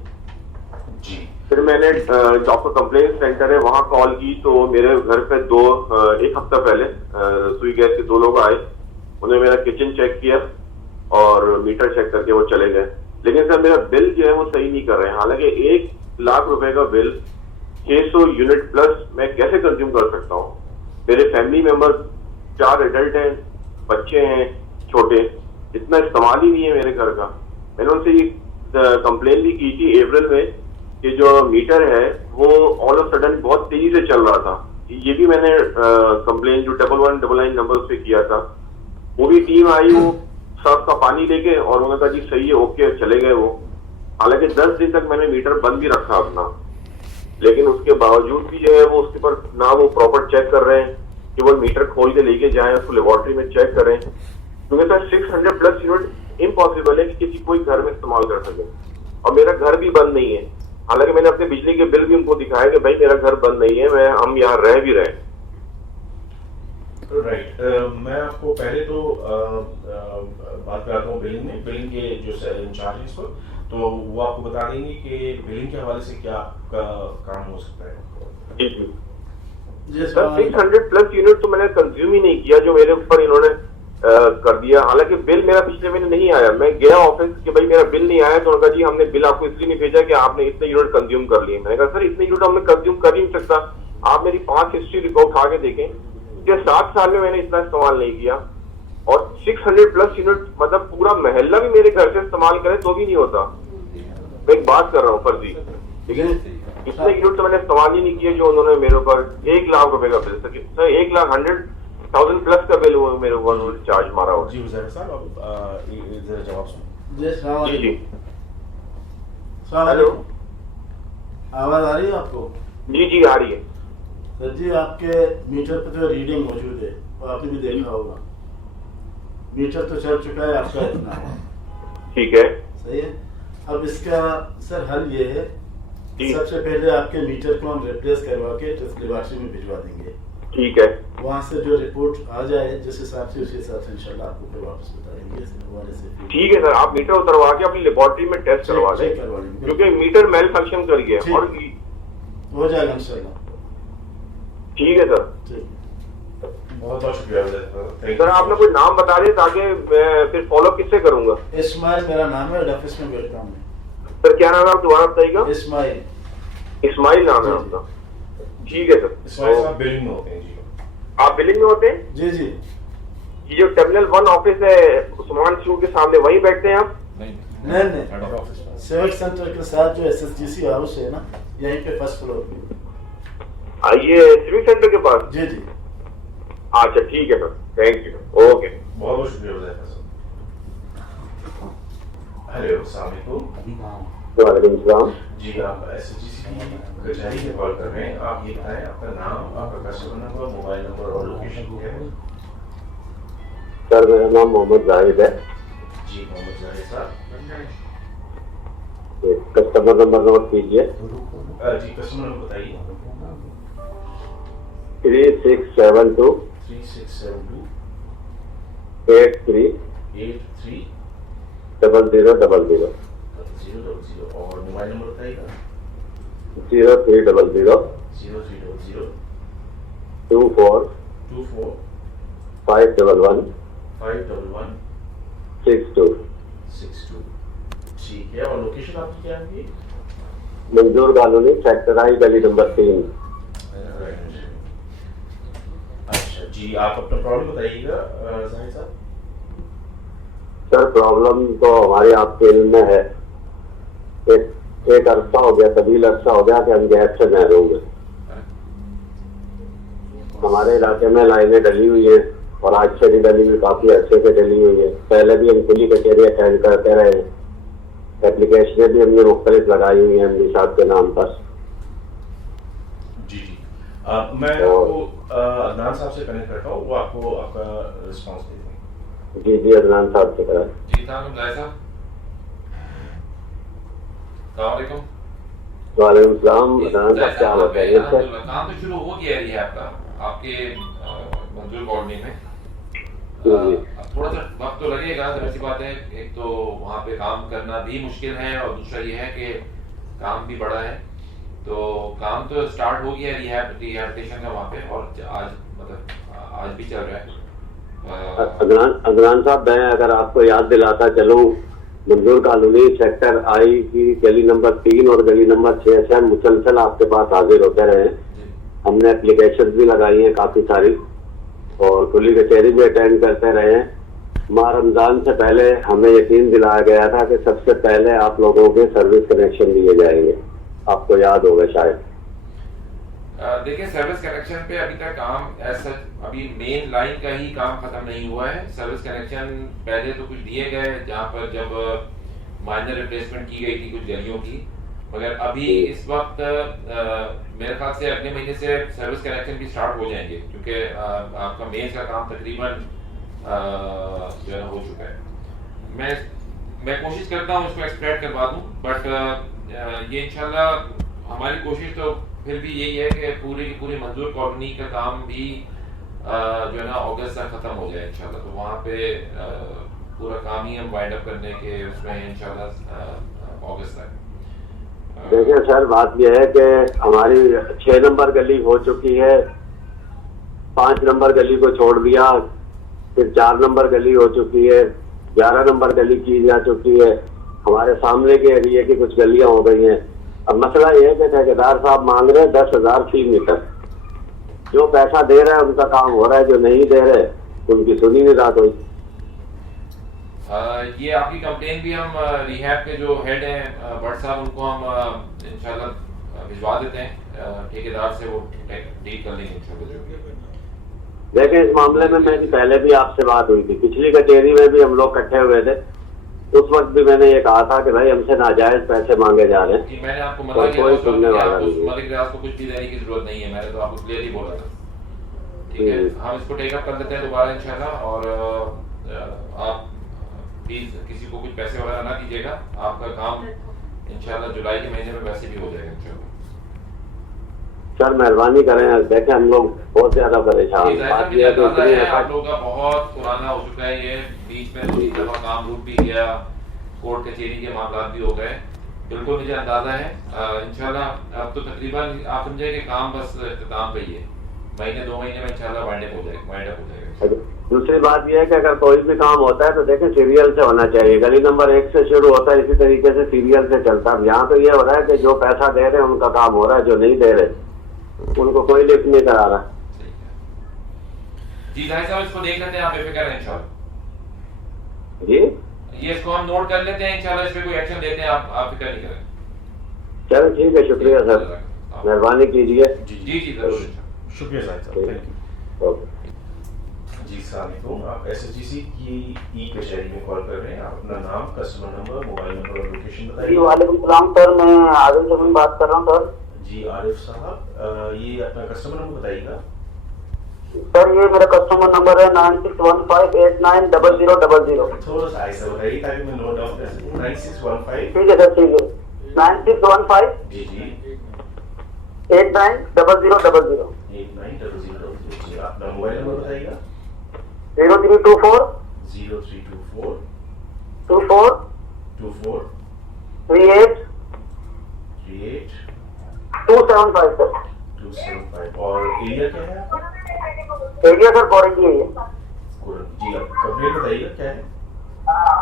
जी। फिर मैंने जो आपका कंप्लेन सेंटर है वहां कॉल की, तो मेरे घर पे 1 हफ्ता पहले सुई गैस के 2 लोग आए, उन्होंने मेरा किचन चेक किया और मीटर चेक करके वो चले गए। लेकिन सर मेरा बिल जो है वो सही नहीं कर रहे हैं। हालांकि 1 लाख रुपए का बिल 600 यूनिट प्लस मैं कैसे कंज्यूम कर सकता हूँ? मेरे फैमिली मेंबर 4 एडल्ट हैं, बच्चे हैं छोटे, इतना इस्तेमाल ही नहीं है मेरे घर का। मैंने उनसे ये कंप्लेन भी की थी अप्रैल में कि जो मीटर है वो ऑल ऑफ सडन बहुत तेजी से चल रहा था। ये भी मैंने कंप्लेन जो 1199 नंबर पे किया था, वो भी टीम आई, वो सर्फ का पानी लेके और उन्होंने कहा जी सही है ओके, चले गए वो। हालांकि 10 दिन तक मैंने मीटर बंद भी रखा अपना, लेकिन उसके बावजूद भी जो है वो उसके पर ना वो प्रॉपर चेक कर रहे हैं कि वो मीटर खोल के लेके जाएं, उसको लेबोरेटरी में चेक करें, क्योंकि सर 600 प्लस यूनिट इम्पॉसिबल है कि किसी कोई घर में इस्तेमाल कर सके। और मेरा घर भी बंद नहीं है, हालांकि मैंने अपने बिजली के बिल भी उनको दिखाया कि भाई मेरा घर बंद नहीं है, हम यहाँ रह भी रहे। राइट, मैं आपको पहले तो बात कराता हूँ बिलिंग के जो इंचार्ज इस वक्त, तो वो आपको बता देंगे कि बिलिंग के हवाले से क्या काम हो सकता है। सर 600 प्लस यूनिट तो मैंने कंज्यूम ही नहीं किया जो मेरे ऊपर इन्होंने कर दिया। हालांकि बिल मेरा पिछले महीने नहीं आया, मैं गया ऑफिस कि भाई मेरा बिल नहीं आया, तो उन्होंने कहा जी हमने बिल आपको इसलिए नहीं भेजा कि आपने इतने यूनिट कंज्यूम कर लिए। मैंने कहा सर इतने यूनिट हमने कंज्यूम कर ही नहीं सकता, आप मेरी 5 हिस्ट्री रिकॉर्ड उठा के देखें कि 7 साल में मैंने इतना इस्तेमाल नहीं किया, और 600+ यूनिट मतलब पूरा महल्ला भी मेरे घर से इस्तेमाल करे तो भी नहीं होता। मैं एक बात कर रहा हूँ फर्जी, लेकिन इतने यूनिट तो मैंने इस्तेमाल ही नहीं किए जो उन्होंने मेरे ऊपर 1 लाख रुपए का बिल, सर 1,100,000+ का बिल वो मेरे ऊपर चार्ज मारा हुआ। जी हुजैर साहब, अब जरा जवाब सुनो। जी जी हेलो, आवाज आ रही है आपको? जी जी आ रही है सर जी। आपके मीटर पर जो रीडिंग मौजूद है वो आपने भी देखा होगा, मीटर तो चल चुका है आपका इतना, ठीक है, सही है। अब इसका सर हल ये है, सबसे पहले आपके मीटर को हम रिप्लेस करवा के टेस्ट लेबोरेटरी में भिजवा देंगे, ठीक है। वहाँ से जो रिपोर्ट आ जाए जिस हिसाब से, उस हिसाब से इंशाल्लाह आपको फिर वापस बताएंगे इस हवाले से। ठीक है सर, आप मीटर उतरवा के अपनी लेबोरेटरी में टेस्ट करवा दें, क्योंकि मीटर मेल फंक्शन कर गया और हो जाएगा इंशाल्लाह। ठीक है सर, बहुत बहुत शुक्रिया सर। आपने कोई नाम बता दिया ताकि मैं फिर फॉलो किससे करूंगा? इस्माइल मेरा नाम है, ऑफिस में बैठता हूँ। सर क्या नाम है आप दोबारा बताइएगा? इस्माइल नाम है आपका? ठीक है सर। इस्माइल साहब बिलिंग में होते हैं जी? आप बिलिंग में होते हैं? जी जी। ये जो टर्मिनल 1 ऑफिस है उस्मान सूट के सामने, वहीं बैठते हैं आप? नहीं, सिविक सेंटर के साथ जो SSGC हाउस है ना, यहीं पे फर्स्ट फ्लोर पे। ये सिविक सेंटर के पास? जी जी। अच्छा ठीक है सर, थैंक यू, ओके, बहुत बहुत शुक्रिया हुजैर साहब। हेलो, अस्सलाम वालेकुम। वालेकुम सलाम। जी आप SSGC की कचहरी से कॉल कर रहे हैं, आप ये बताएं आपका नाम, आपका कस्टमर नंबर, मोबाइल नंबर और लोकेशन क्या है? सर मेरा नाम मोहम्मद जाहिद है। जी मोहम्मद जाहिद साहब, कस्टमर नंबर नोट कीजिए। जी कस्टमर नंबर बताइए। 3672 83 0000 और मोबाइल नंबर बताइएगा। 0300 24 511 62। ठीक है, और लोकेशन आपकी क्या है? मंजूर कॉलोनी, सेक्टर आई, गली नंबर 3। अच्छा जी, आप अपना प्रॉब्लम बताइएगा जाहिद साहब। सर प्रॉब्लम तो हमारे आपके इल्म में है, एक अरसा हो गया, तवील अरसा हो गया कि हम गैस से महरूम हैं। हमारे इलाके में लाइनें डली हुई है और आज से भी डली हुई, काफी अच्छे से डली हुई है। पहले भी हम खुली कचहरी अटेंड करते रहे हैं, एप्लीकेशनें भी हमने मुख्तलिफ लगाई हुई हैं MD साहब के नाम पर। जी जी, मैं आपको अदनान साहब से कनेक्ट करता हूँ, वो आपको आपका रिस्पांस दे देंगे। जी जी, अदनान साहब से करें। जी साहब, वालेकुम सलाम। अदनान साहब क्या बताइए? काम तो शुरू हो गया है आपका, आपके मंजूर कॉलोनी में। थोड़ा सा वक्त तो लगेगा, ऐसी बात है। एक तो वहाँ पे काम करना भी मुश्किल है, और दूसरा ये है कि काम भी बड़ा है। तो काम तो स्टार्ट हो गया रिहैबिलिटेशन का वहाँ पे, और आज मतलब आज भी चल रहा है। अदनान साहब, मैं अगर आपको याद दिलाता चलूं, मंजूर कॉलोनी सेक्टर आई की गली नंबर 3 और गली नंबर 6 से मुसलसल आपके पास हाजिर होते रहे। हमने एप्लीकेशन भी लगाई है काफी सारी, और खुली कचहरी भी अटेंड करते रहे हैं। माह रमजान से पहले हमें यकीन दिलाया गया था कि सबसे पहले आप लोगों के सर्विस कनेक्शन दिए जाएंगे, आपको याद होगा शायद। देखिए, सर्विस कनेक्शन पे अभी तक काम ऐसा, अभी मेन लाइन का ही काम खत्म नहीं हुआ है। सर्विस कनेक्शन पहले तो कुछ दिए गए जहाँ पर जब माइनर रिप्लेसमेंट की गई थी कुछ गलियों की, मगर अभी इस वक्त मेरे ख्याल से अगले महीने से सर्विस कनेक्शन भी स्टार्ट हो जाएंगे, क्योंकि आपका मेन का काम तकरीबन जो है हो चुका है। मैं कोशिश करता हूँ इसको एक्सप्रेड करवा दूँ, बट ये इंशाल्लाह हमारी कोशिश तो फिर भी यही है कि पूरी मंजूर कॉलोनी का काम भी जो है ना अगस्त तक खत्म हो जाए इंशाल्लाह। तो वहाँ पे पूरा काम ही हम वाइंड अप करने के उसमें इंशाल्लाह अगस्त तक। देखिए सर, बात यह है कि हमारी 6 नंबर गली हो चुकी है, 5 नंबर गली को छोड़ दिया, फिर 4 नंबर गली हो चुकी है, 11 नंबर गली की जा चुकी है, हमारे सामने के एरिया की कुछ गलियां हो गई हैं। अब मसला ये है कि ठेकेदार साहब मांग रहे हैं 10,000 फी मीटर। जो पैसा दे रहे हैं उनका काम हो रहा है, जो नहीं दे रहे उनकी सुनी नहीं रहा कोई। ये आपकी कंप्लेन भी हम रिहैब के जो हेड हैं भट्ट साहब, उनको हम इंशाल्लाह भिजवा देते हैं ठेकेदार से, वो डील कर लेंगे इंशाल्लाह। देखिए इस मामले में मेरी पहले भी आपसे बात हुई थी, पिछली कचहरी में भी हम लोग इकट्ठे हुए थे, उस वक्त भी मैंने ये कहा था कि भाई हमसे नाजायज पैसे मांगे जा रहे हैं। मैंने आपको मना किया, कोई सुनने वाला नहीं है। मलिक रियाज को कुछ भी देने की जरूरत नहीं है, मैंने तो आपको क्लियरली बोला था। ठीक है, हम इसको टेक अप कर लेते हैं दोबारा इंशाल्लाह। और आप प्लीज किसी को कुछ पैसे वगैरह ना दीजिएगा, आपका काम इंशाल्लाह जुलाई के महीने में वैसे भी हो जाएगा इंशाल्लाह। सर मेहरबानी करें, देखें हम लोग बहुत ज्यादा परेशान हैं। आप लोगों का बहुत पुराना हो चुका है ये, बीच में 2-3 दफा काम रुक भी गया, कोर्ट कचहरी के मामला भी हो गए, बिल्कुल मुझे अंदाजा है। इंशाल्लाह अब तो तकरीबन आप समझे कि काम बस इख्तिताम पे ही है, महीने 2 महीने में इंशाल्लाह वाइंड अप हो जाएगा। दूसरी बात यह है कि अगर कोई भी काम होता है तो देखें सीरियल से होना चाहिए। गली नंबर 1 से शुरू होता है, इसी तरीके से सीरियल से चलता है। यहाँ तो ये हो रहा है कि जो पैसा दे रहे हैं उनका काम हो रहा है, जो नहीं दे रहे उनको कोई लिफ्ट नहीं करा रहा। जी भाई साहब इसको देख लेते हैं, आप बेफिक्र हैं इंशाल्लाह। जी ये इसको हम नोट कर लेते हैं इंशाल्लाह, इस पे कोई एक्शन लेते हैं, आप फिक्र नहीं करें। चलो ठीक है, शुक्रिया सर, मेहरबानी कीजिए। जी जरूर, शुक्रिया साहब, थैंक यू। जी सलाम, आप SHGC की ई कचहरी में कॉल कर रहे हैं। आप अपना नाम, कस्टमर नंबर, मोबाइल नंबर और लोकेशन बताइए। वालेकुम सलाम सर, मैं आदिल जमीन बात कर रहा हूँ सर। जी आरिफ साहब, ये अपना कस्टमर नंबर बताइएगा। सर ये मेरा कस्टमर नंबर है 9615890000। थोड़ा सा ऐसा बताइए ताकि मैं नोट डाउन कर सकूं। 9615। ठीक है सर, ठीक है 9615 जी 890000। 890000। जी अपना मोबाइल नंबर बताइएगा। 0324 0324 24 24 38 38 275 सर। 275। और एरिया क्या है आपका? एरिया सर कोरंगी है। जी आप कंप्लेंट बताइएगा क्या है?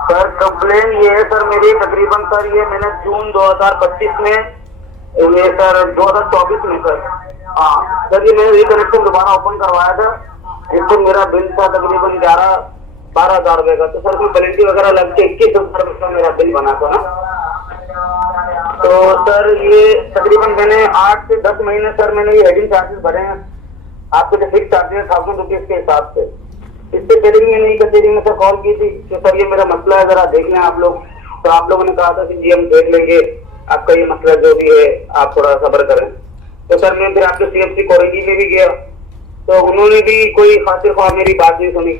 सर कंप्लेन ये है सर मेरी, तकरीबन सर ये मैंने जून 2025 में, ये सर 2024 में सर, हाँ सर ये मैंने रिकनेक्शन दोबारा ओपन करवाया था। इसको मेरा बिल था तकरीबन 11-12 हजार रुपए का, तो सर कोई पेनल्टी वगैरह लग के 21,000 रुपए का मेरा बिल बना था ना। तो सर ये तकरीबन मैंने 8 से 10 महीने सर मैंने ये हेडिंग चार्जेस भरे हैं, आपके जो फिक्स चार्जेस 1000 रुपीज के हिसाब से। इससे पहले भी मैंने कचहरी में सर कॉल की थी कि सर ये मेरा मसला है, जरा देख लें आप लोग। तो आप लोगों ने कहा था कि जी हम देख लेंगे आपका ये मसला जो भी है, आप थोड़ा सब्र करें। तो सर मैं फिर आपके CFC कोरंगी में भी गया, तो उन्होंने भी कोई खातिर ख्वाह मेरी बात नहीं सुनी।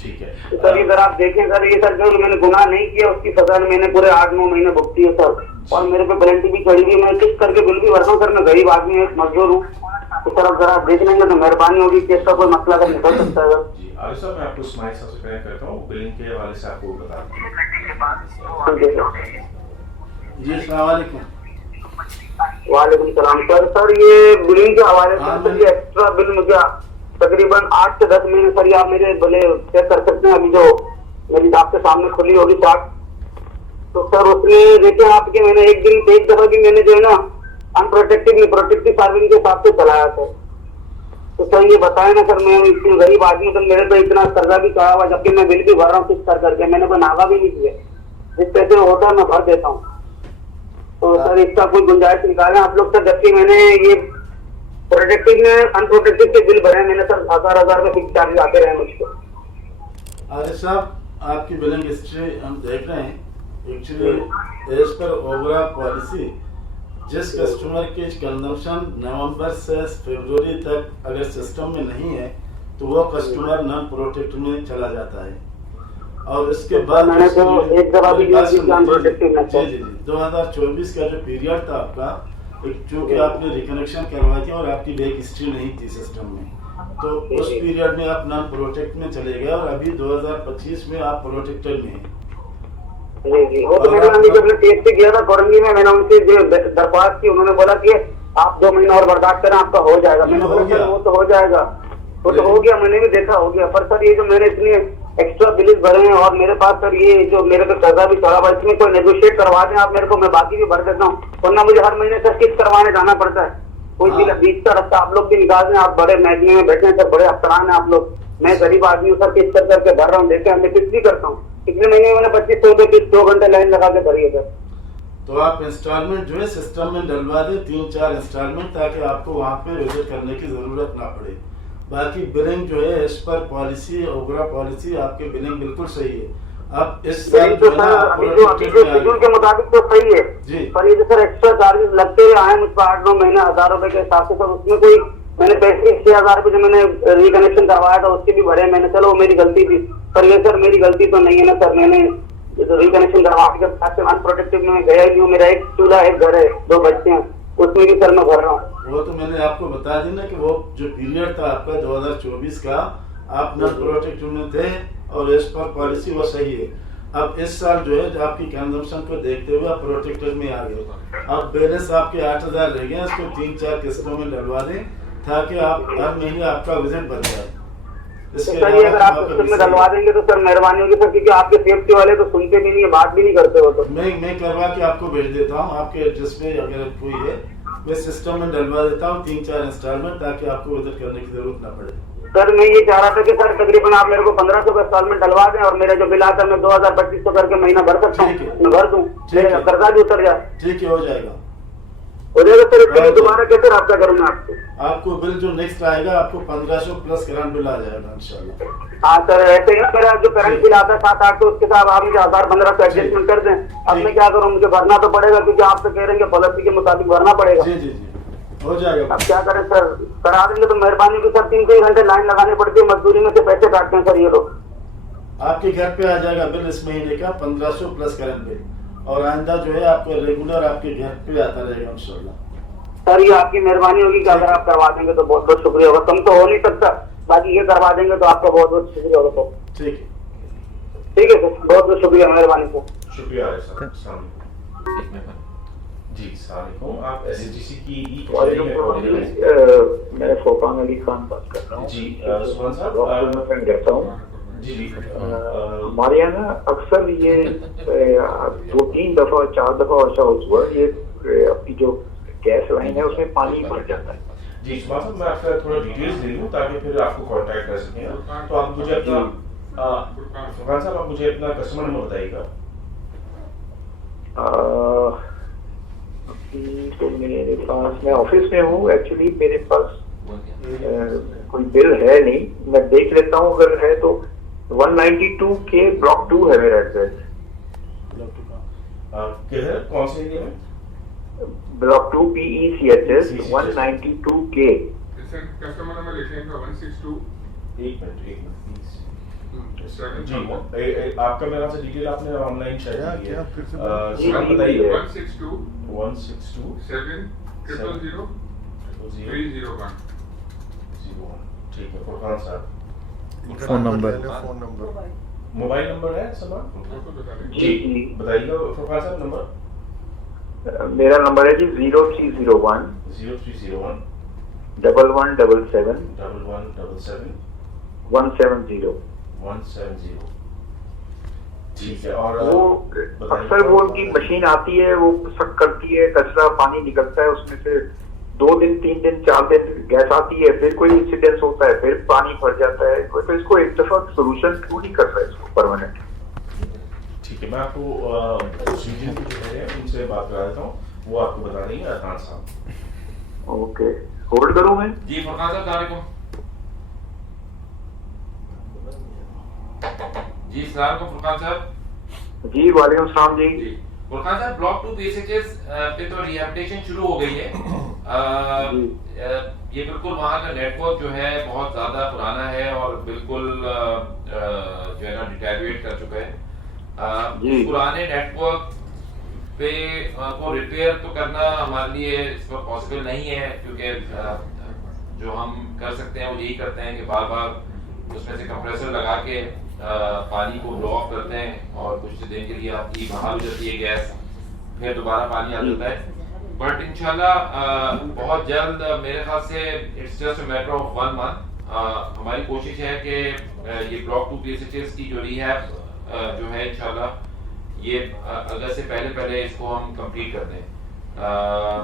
ठीक है तो सर ये सर आप देखें सर, ये सर जो मैंने गुनाह नहीं किया उसकी सजा मैंने पूरे 8-9 महीने भुगती है सर, और मेरे पे पेनल्टी भी चढ़ी हुई। मैं किस करके बिल भी भरता हूँ सर, मैं गरीब आदमी एक मजदूर हूँ। तो सर अब जरा देख लेंगे तो मेहरबानी होगी कि इसका कोई मसला अगर निकल सकता है। जी आरिफ साहब मैं आपको स्माइल साहब से कनेक्ट करता हूँ, बिलिंग के हवाले से आपको बता दूँ। जी अस्सलाम वालेकुम। वालेकुम सलाम सर। सर ये बिलिंग के हवाले से ये एक्स्ट्रा बिल मुझे तकरीबन 8 से 10 महीने सर, ये आप मेरे बोले चेक कर सकते हैं, अभी जो मेरी आपके सामने खुली होगी चार्ट, तो सर उसमें देखें आपके मैंने एक दफा भी मैंने जो है ना अनप्रोटेक्टिव में प्रोटेक्टिव सर्विंग के हिसाब से चलाया था। तो सर ये बताए ना सर, मैं इतनी गरीब आदमी, तो मेरे पे इतना कर्जा भी चढ़ा हुआ, जबकि मैं बिल भी भर रहा हूँ फिक्स कर करके, मैंने कोई नागा भी नहीं किया, जिस पैसे होता है मैं भर देता हूँ। तो सर इसका कोई गुंजाइश निकालें आप लोग सर, जबकि मैंने ये प्रोटेक्टिव में अनप्रोटेक्टिव के बिल भरे मैंने सर, 1000 में फिक्स चार्ज आते रहे मुझको। आरिफ साहब आपकी बिलिंग हिस्ट्री हम देख रहे हैं। Actually as per overall policy जिस कस्टमर की कंजम्पशन नवंबर से फरवरी तक अगर सिस्टम में नहीं है तो वो कस्टमर नॉन प्रोटेक्ट में चला जाता है, और इसके बाद मैंने तो एक दफा भी जी 2024 का जो पीरियड था आपका, चूँकि आपने रिकनेक्शन करवाई थी और आपकी बैक हिस्ट्री नहीं थी सिस्टम में, तो उस पीरियड में आप नॉन प्रोटेक्ट में चले गए, और अभी 2025 में आप प्रोटेक्टेड में हैं। जी वो तो मैंने अभी जब मैं टेस्ट किया था कोरंगी में, मैंने उनसे जो दरख्वास्त की, उन्होंने बोला कि आप 2 महीने और बर्दाश्त करें आपका हो जाएगा। मैंने बोला सर वो तो हो जाएगा, वो तो हो गया, मैंने भी देखा, हो गया। पर सर ये जो मैंने इतनी एक्स्ट्रा बिल्स भरे हैं और मेरे पास सर ये जो मेरे पे कर्जा भी चढ़ा हुआ, इसमें कोई नेगोशिएट करवा दें आप मेरे को, मैं बाकी भी भर देता हूँ, वरना मुझे हर महीने सर किस्त करवाने जाना पड़ता है। कोई बिल बीच का रास्ता आप लोग भी निकाल दें, आप बड़े महकमे में बैठे हैं सर, बड़े अफसरान है आप लोग, मैं गरीब आदमी हूँ सर, किस्त कर करके भर रहा हूँ, देखते मैं किस्त भी करता हूँ। पिछले महीने मैंने 2500 रुपये किस्त 2 घंटे लाइन लगा के भरी है सर। तो आप इंस्टॉलमेंट जो है सिस्टम में डलवा दें, 3-4 इंस्टॉलमेंट, ताकि आपको वहाँ पे विजिट करने की जरूरत ना पड़े। बाकी बिलिंग जो है एज पर पॉलिसी, ओगरा पॉलिसी, आपके बिलिंग बिल्कुल सही है। अब इस साल तो सर अभी जो शेड्यूल के मुताबिक तो सही है जी, पर ये जो सर एक्स्ट्रा चार्जेस लगते हुए आए मुझ पर 8-9 महीने 1000 रुपए के हिसाब से, सर उसमें कोई मैंने पैसे 6000 रुपए जो मैंने रिकनेक्शन करवाया था उसके भी भरे मैंने, चलो वो मेरी गलती थी, पर ये सर मेरी गलती तो नहीं है ना सर। मैंने रिकनेक्शन करवा के बाद से अनप्रोटेक्टिव में गया ही हूँ, मेरा एक चूल्हा, एक घर है, 2 बच्चे हैं, उसमें भी सर मैं भर रहा हूँ। वो तो मैंने आपको बता दी ना कि वो जो पीरियड था आपका 2024 का, आप नॉन प्रोटेक्टिव में थे और एज पर पॉलिसी वो सही है। अब इस साल जो है जो आपकी कंजम्पशन को देखते हुए आप प्रोटेक्टेड में आ गए, अब बैलेंस आपके 8000 रह गए, इसको 3-4 किस्तों में डलवा दें ताकि आप हर महीने आपका विजिट बन जाए। सर ये अगर आप सिस्टम में डलवा देंगे तो सर मेहरबानी होगी सर, क्योंकि आपके सेफ्टी वाले तो सुनते भी नहीं है, बात भी नहीं करते हो। तो मैं करवा के आपको भेज देता हूँ, आपके एड्रेस पे अगर कोई है मैं सिस्टम में डलवा देता हूँ 3-4 इंस्टॉलमेंट, ताकि आपको विजिट करने की जरूरत ना पड़े। सर मैं ये चाह रहा था कि सर तकरीबन आप मेरे को 1500 का इंस्टॉलमेंट डलवा दें और मेरा जो बिल आता है मैं 2000-2500 करके महीना भर सकता हूँ, मैं भर दूँ, मेरा कर्जा भी उतर जाए। ठीक है, हो जाएगा सर। इसके लिए दोबारा कैसे रब्ता करूँ मैं आपको? आपको बिल जो नेक्स्ट आएगा आपको 1500 प्लस करंट बिल आ जाएगा इंशाल्लाह। हाँ सर, ऐसे ही मेरा जो करंट बिल आता है 700-800, उसके साथ आप मुझे 1000-1500 एडजस्टमेंट कर दें। अब मैं क्या करूँ, मुझे भरना तो पड़ेगा क्योंकि आप तो कह रहे हैं पॉलिसी के मुताबिक भरना पड़ेगा। जी, हो जाएगा। अब क्या करें सर, करा देंगे तो मेहरबानी की सर, 3-3 घंटे लाइन लगानी पड़ती है, मजदूरी में से पैसे काटते हैं सर ये लोग। आपके घर पे आ जाएगा बिल इस महीने का 1500 प्लस करंट बिल, और आइंदा जो है आपको रेगुलर आपके घर पे आता रहेगा इंशाल्लाह। सर ये आपकी मेहरबानी होगी कि अगर आप करवा देंगे तो बहुत बहुत शुक्रिया होगा, कम तो हो नहीं सकता, बाकी ये करवा देंगे तो आपका बहुत बहुत शुक्रिया होगा सर। ठीक है सर, बहुत बहुत शुक्रिया, मेहरबानी सर। शुक्रिया सर। जी सलाम, आप एसएचजीसी की मैं फुरकान अली खान बात कर रहा हूँ जी। सुभान साहब मैं रहता हूँ जी। हमारे यहाँ ना अक्सर ये 2-3 दफा 4 दफा ऐसा हुआ, ये अपनी जो गैस लाइन है उसमें पानी भर जाता है। जी सुभान साहब, मैं आपका थोड़ा डिटेल्स दे दूँ ताकि फिर आपको कांटेक्ट कर सकें। तो आप मुझे अपना फुरकान साहब आप मुझे अपना कस्टमर नंबर बताइएगा। तो मेरे पास, मैं ऑफिस में हूँ एक्चुअली, मेरे पास कोई बिल है नहीं, मैं देख लेता हूँ अगर है तो। 192 के ब्लॉक 2 है मेरा एड्रेस। कौन से एरिया में? ब्लॉक 2 PECHS 192 के। कस्टमर नंबर लिखेंगे 162। एक मिनट जी। आपका मेरा से डिटेल आपने ऑनलाइन शेयर की है, बताइए। 162 700 301। ठीक है फुरकान साहब, फोन नंबर मोबाइल नंबर है सलमान जी, बताइएगा फुरकान साहब नंबर। मेरा नंबर है जी 0301 1177 170। ठीक है। और वो अक्सर वो उनकी मशीन आती है, वो सक करती है, कचरा पानी निकलता है उसमें से, 2 दिन 3 दिन 4 दिन गैस आती है, फिर कोई इंसिडेंस होता है, फिर पानी भर जाता है। कोई तो इसको एक दफा सोल्यूशन क्यों नहीं कर रहा है इसको परमानेंट? ठीक है, मैं आपको रीजन जो है उनसे बात करा देता हूँ, वो आपको बता देंगे अरफान साहब। ओके, होल्ड करूँ मैं? जी फुरकान साहब अस्सलाम वालेकुम। जी सलाम अलैकुम फुरकान साहब। जी वालेकुम सलाम जी। फुरकान साहब, ब्लॉक 2 PECHS पे तो रिहैबिलिटेशन शुरू हो गई है। ये बिल्कुल वहाँ का नेटवर्क जो है बहुत ज़्यादा पुराना है और बिल्कुल जो है ना डिटेरियोरेट कर चुका है। पुराने नेटवर्क पे को रिपेयर तो करना हमारे लिए इस वक्त पॉसिबल नहीं है, क्योंकि जो हम कर सकते हैं वो यही करते हैं कि बार बार उसमें से कंप्रेसर लगा के पानी को ब्लो ऑफ करते हैं और कुछ दिन के लिए आपकी बहाल हो जाती है गैस, फिर दोबारा पानी आ जाता है। बट इंशाल्लाह बहुत जल्द, मेरे ख्याल से it's just a matter of 1 month, हमारी कोशिश है कि ये ब्लॉक 2 PSHS की जो रिहैब जो है इंशाल्लाह ये अगस्त से पहले इसको हम कंप्लीट कर दें।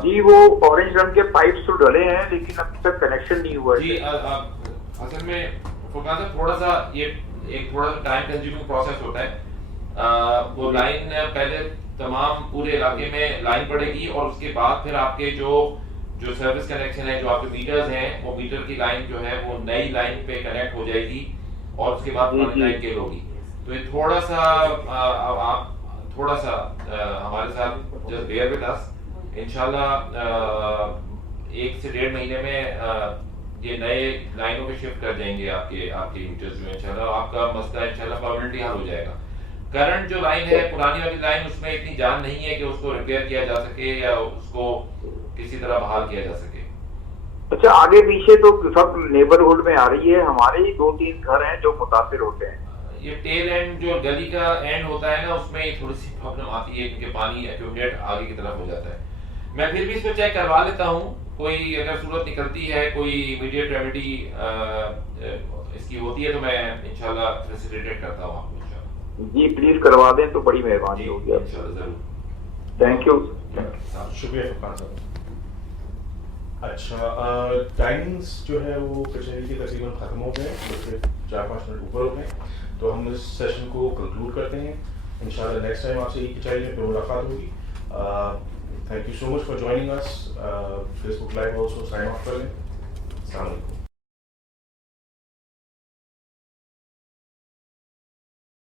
जी वो ऑरेंज रंग के पाइप्स तो डले हैं लेकिन अभी तक कनेक्शन नहीं हुआ जी। असल में फुरकान साहब थोड़ा सा ये एक थोड़ा सा टाइम कंज्यूमिंग प्रोसेस होता है। वो लाइन पहले तमाम पूरे इलाके में लाइन पड़ेगी और उसके बाद फिर आपके जो सर्विस कनेक्शन है, जो आपके मीटर्स हैं, वो मीटर की लाइन जो है वो नई लाइन पे कनेक्ट हो जाएगी और उसके बाद पुरानी लाइन केल होगी। तो ये थोड़ा सा आप थोड़ा सा हमारे साथ जस्ट बेयर विद अस। इंशाल्लाह 1 से 1.5 महीने में ये नए लाइनों पे शिफ्ट कर जाएंगे आपके मीटर्स जो इंशाल्लाह आपका मसला इंशाल्लाह परमानेंटली हल हो जाएगा। करंट जो लाइन है पुरानी वाली लाइन, उसमें इतनी जान नहीं है कि उसको रिपेयर किया जा सके या उसको किसी तरह बहाल किया जा सके। अच्छा, आगे पीछे तो सब नेबरहुड में आ रही है, हमारे ही 2-3 घर हैं जो मुतासिर होते हैं। ये टेल एंड जो गली का एंड होता है ना, उसमें थोड़ी सी प्रॉब्लम आती है क्योंकि पानी एक्यूमुलेट आगे की तरफ हो जाता है। मैं फिर भी इसको चेक करवा लेता हूँ, कोई अगर सूरत निकलती है, कोई इमीडिएट रेमेडी इसकी होती है तो मैं इंशाल्लाह फैसिलिटेट करता हूँ आपको इंशाल्लाह। जी प्लीज करवा दें तो बड़ी मेहरबानी होगी। इंशाल्लाह जरूर। Thank you. शुक्रिया फुरकान साहब। अच्छा, टाइमिंग्स जो है वो कचहरी के तकरीबन ख़त्म हो गए, बल्कि 4-5 मिनट ऊपर हो गए, तो हम इस सेशन को कंक्लूड करते हैं। इंशाल्लाह नेक्स्ट टाइम आपसे एक कचहरी में फिर मुलाकात होगी। Thank you so much for joining us. Facebook live also sign off कर लें। अस्सलाम वालेकुम।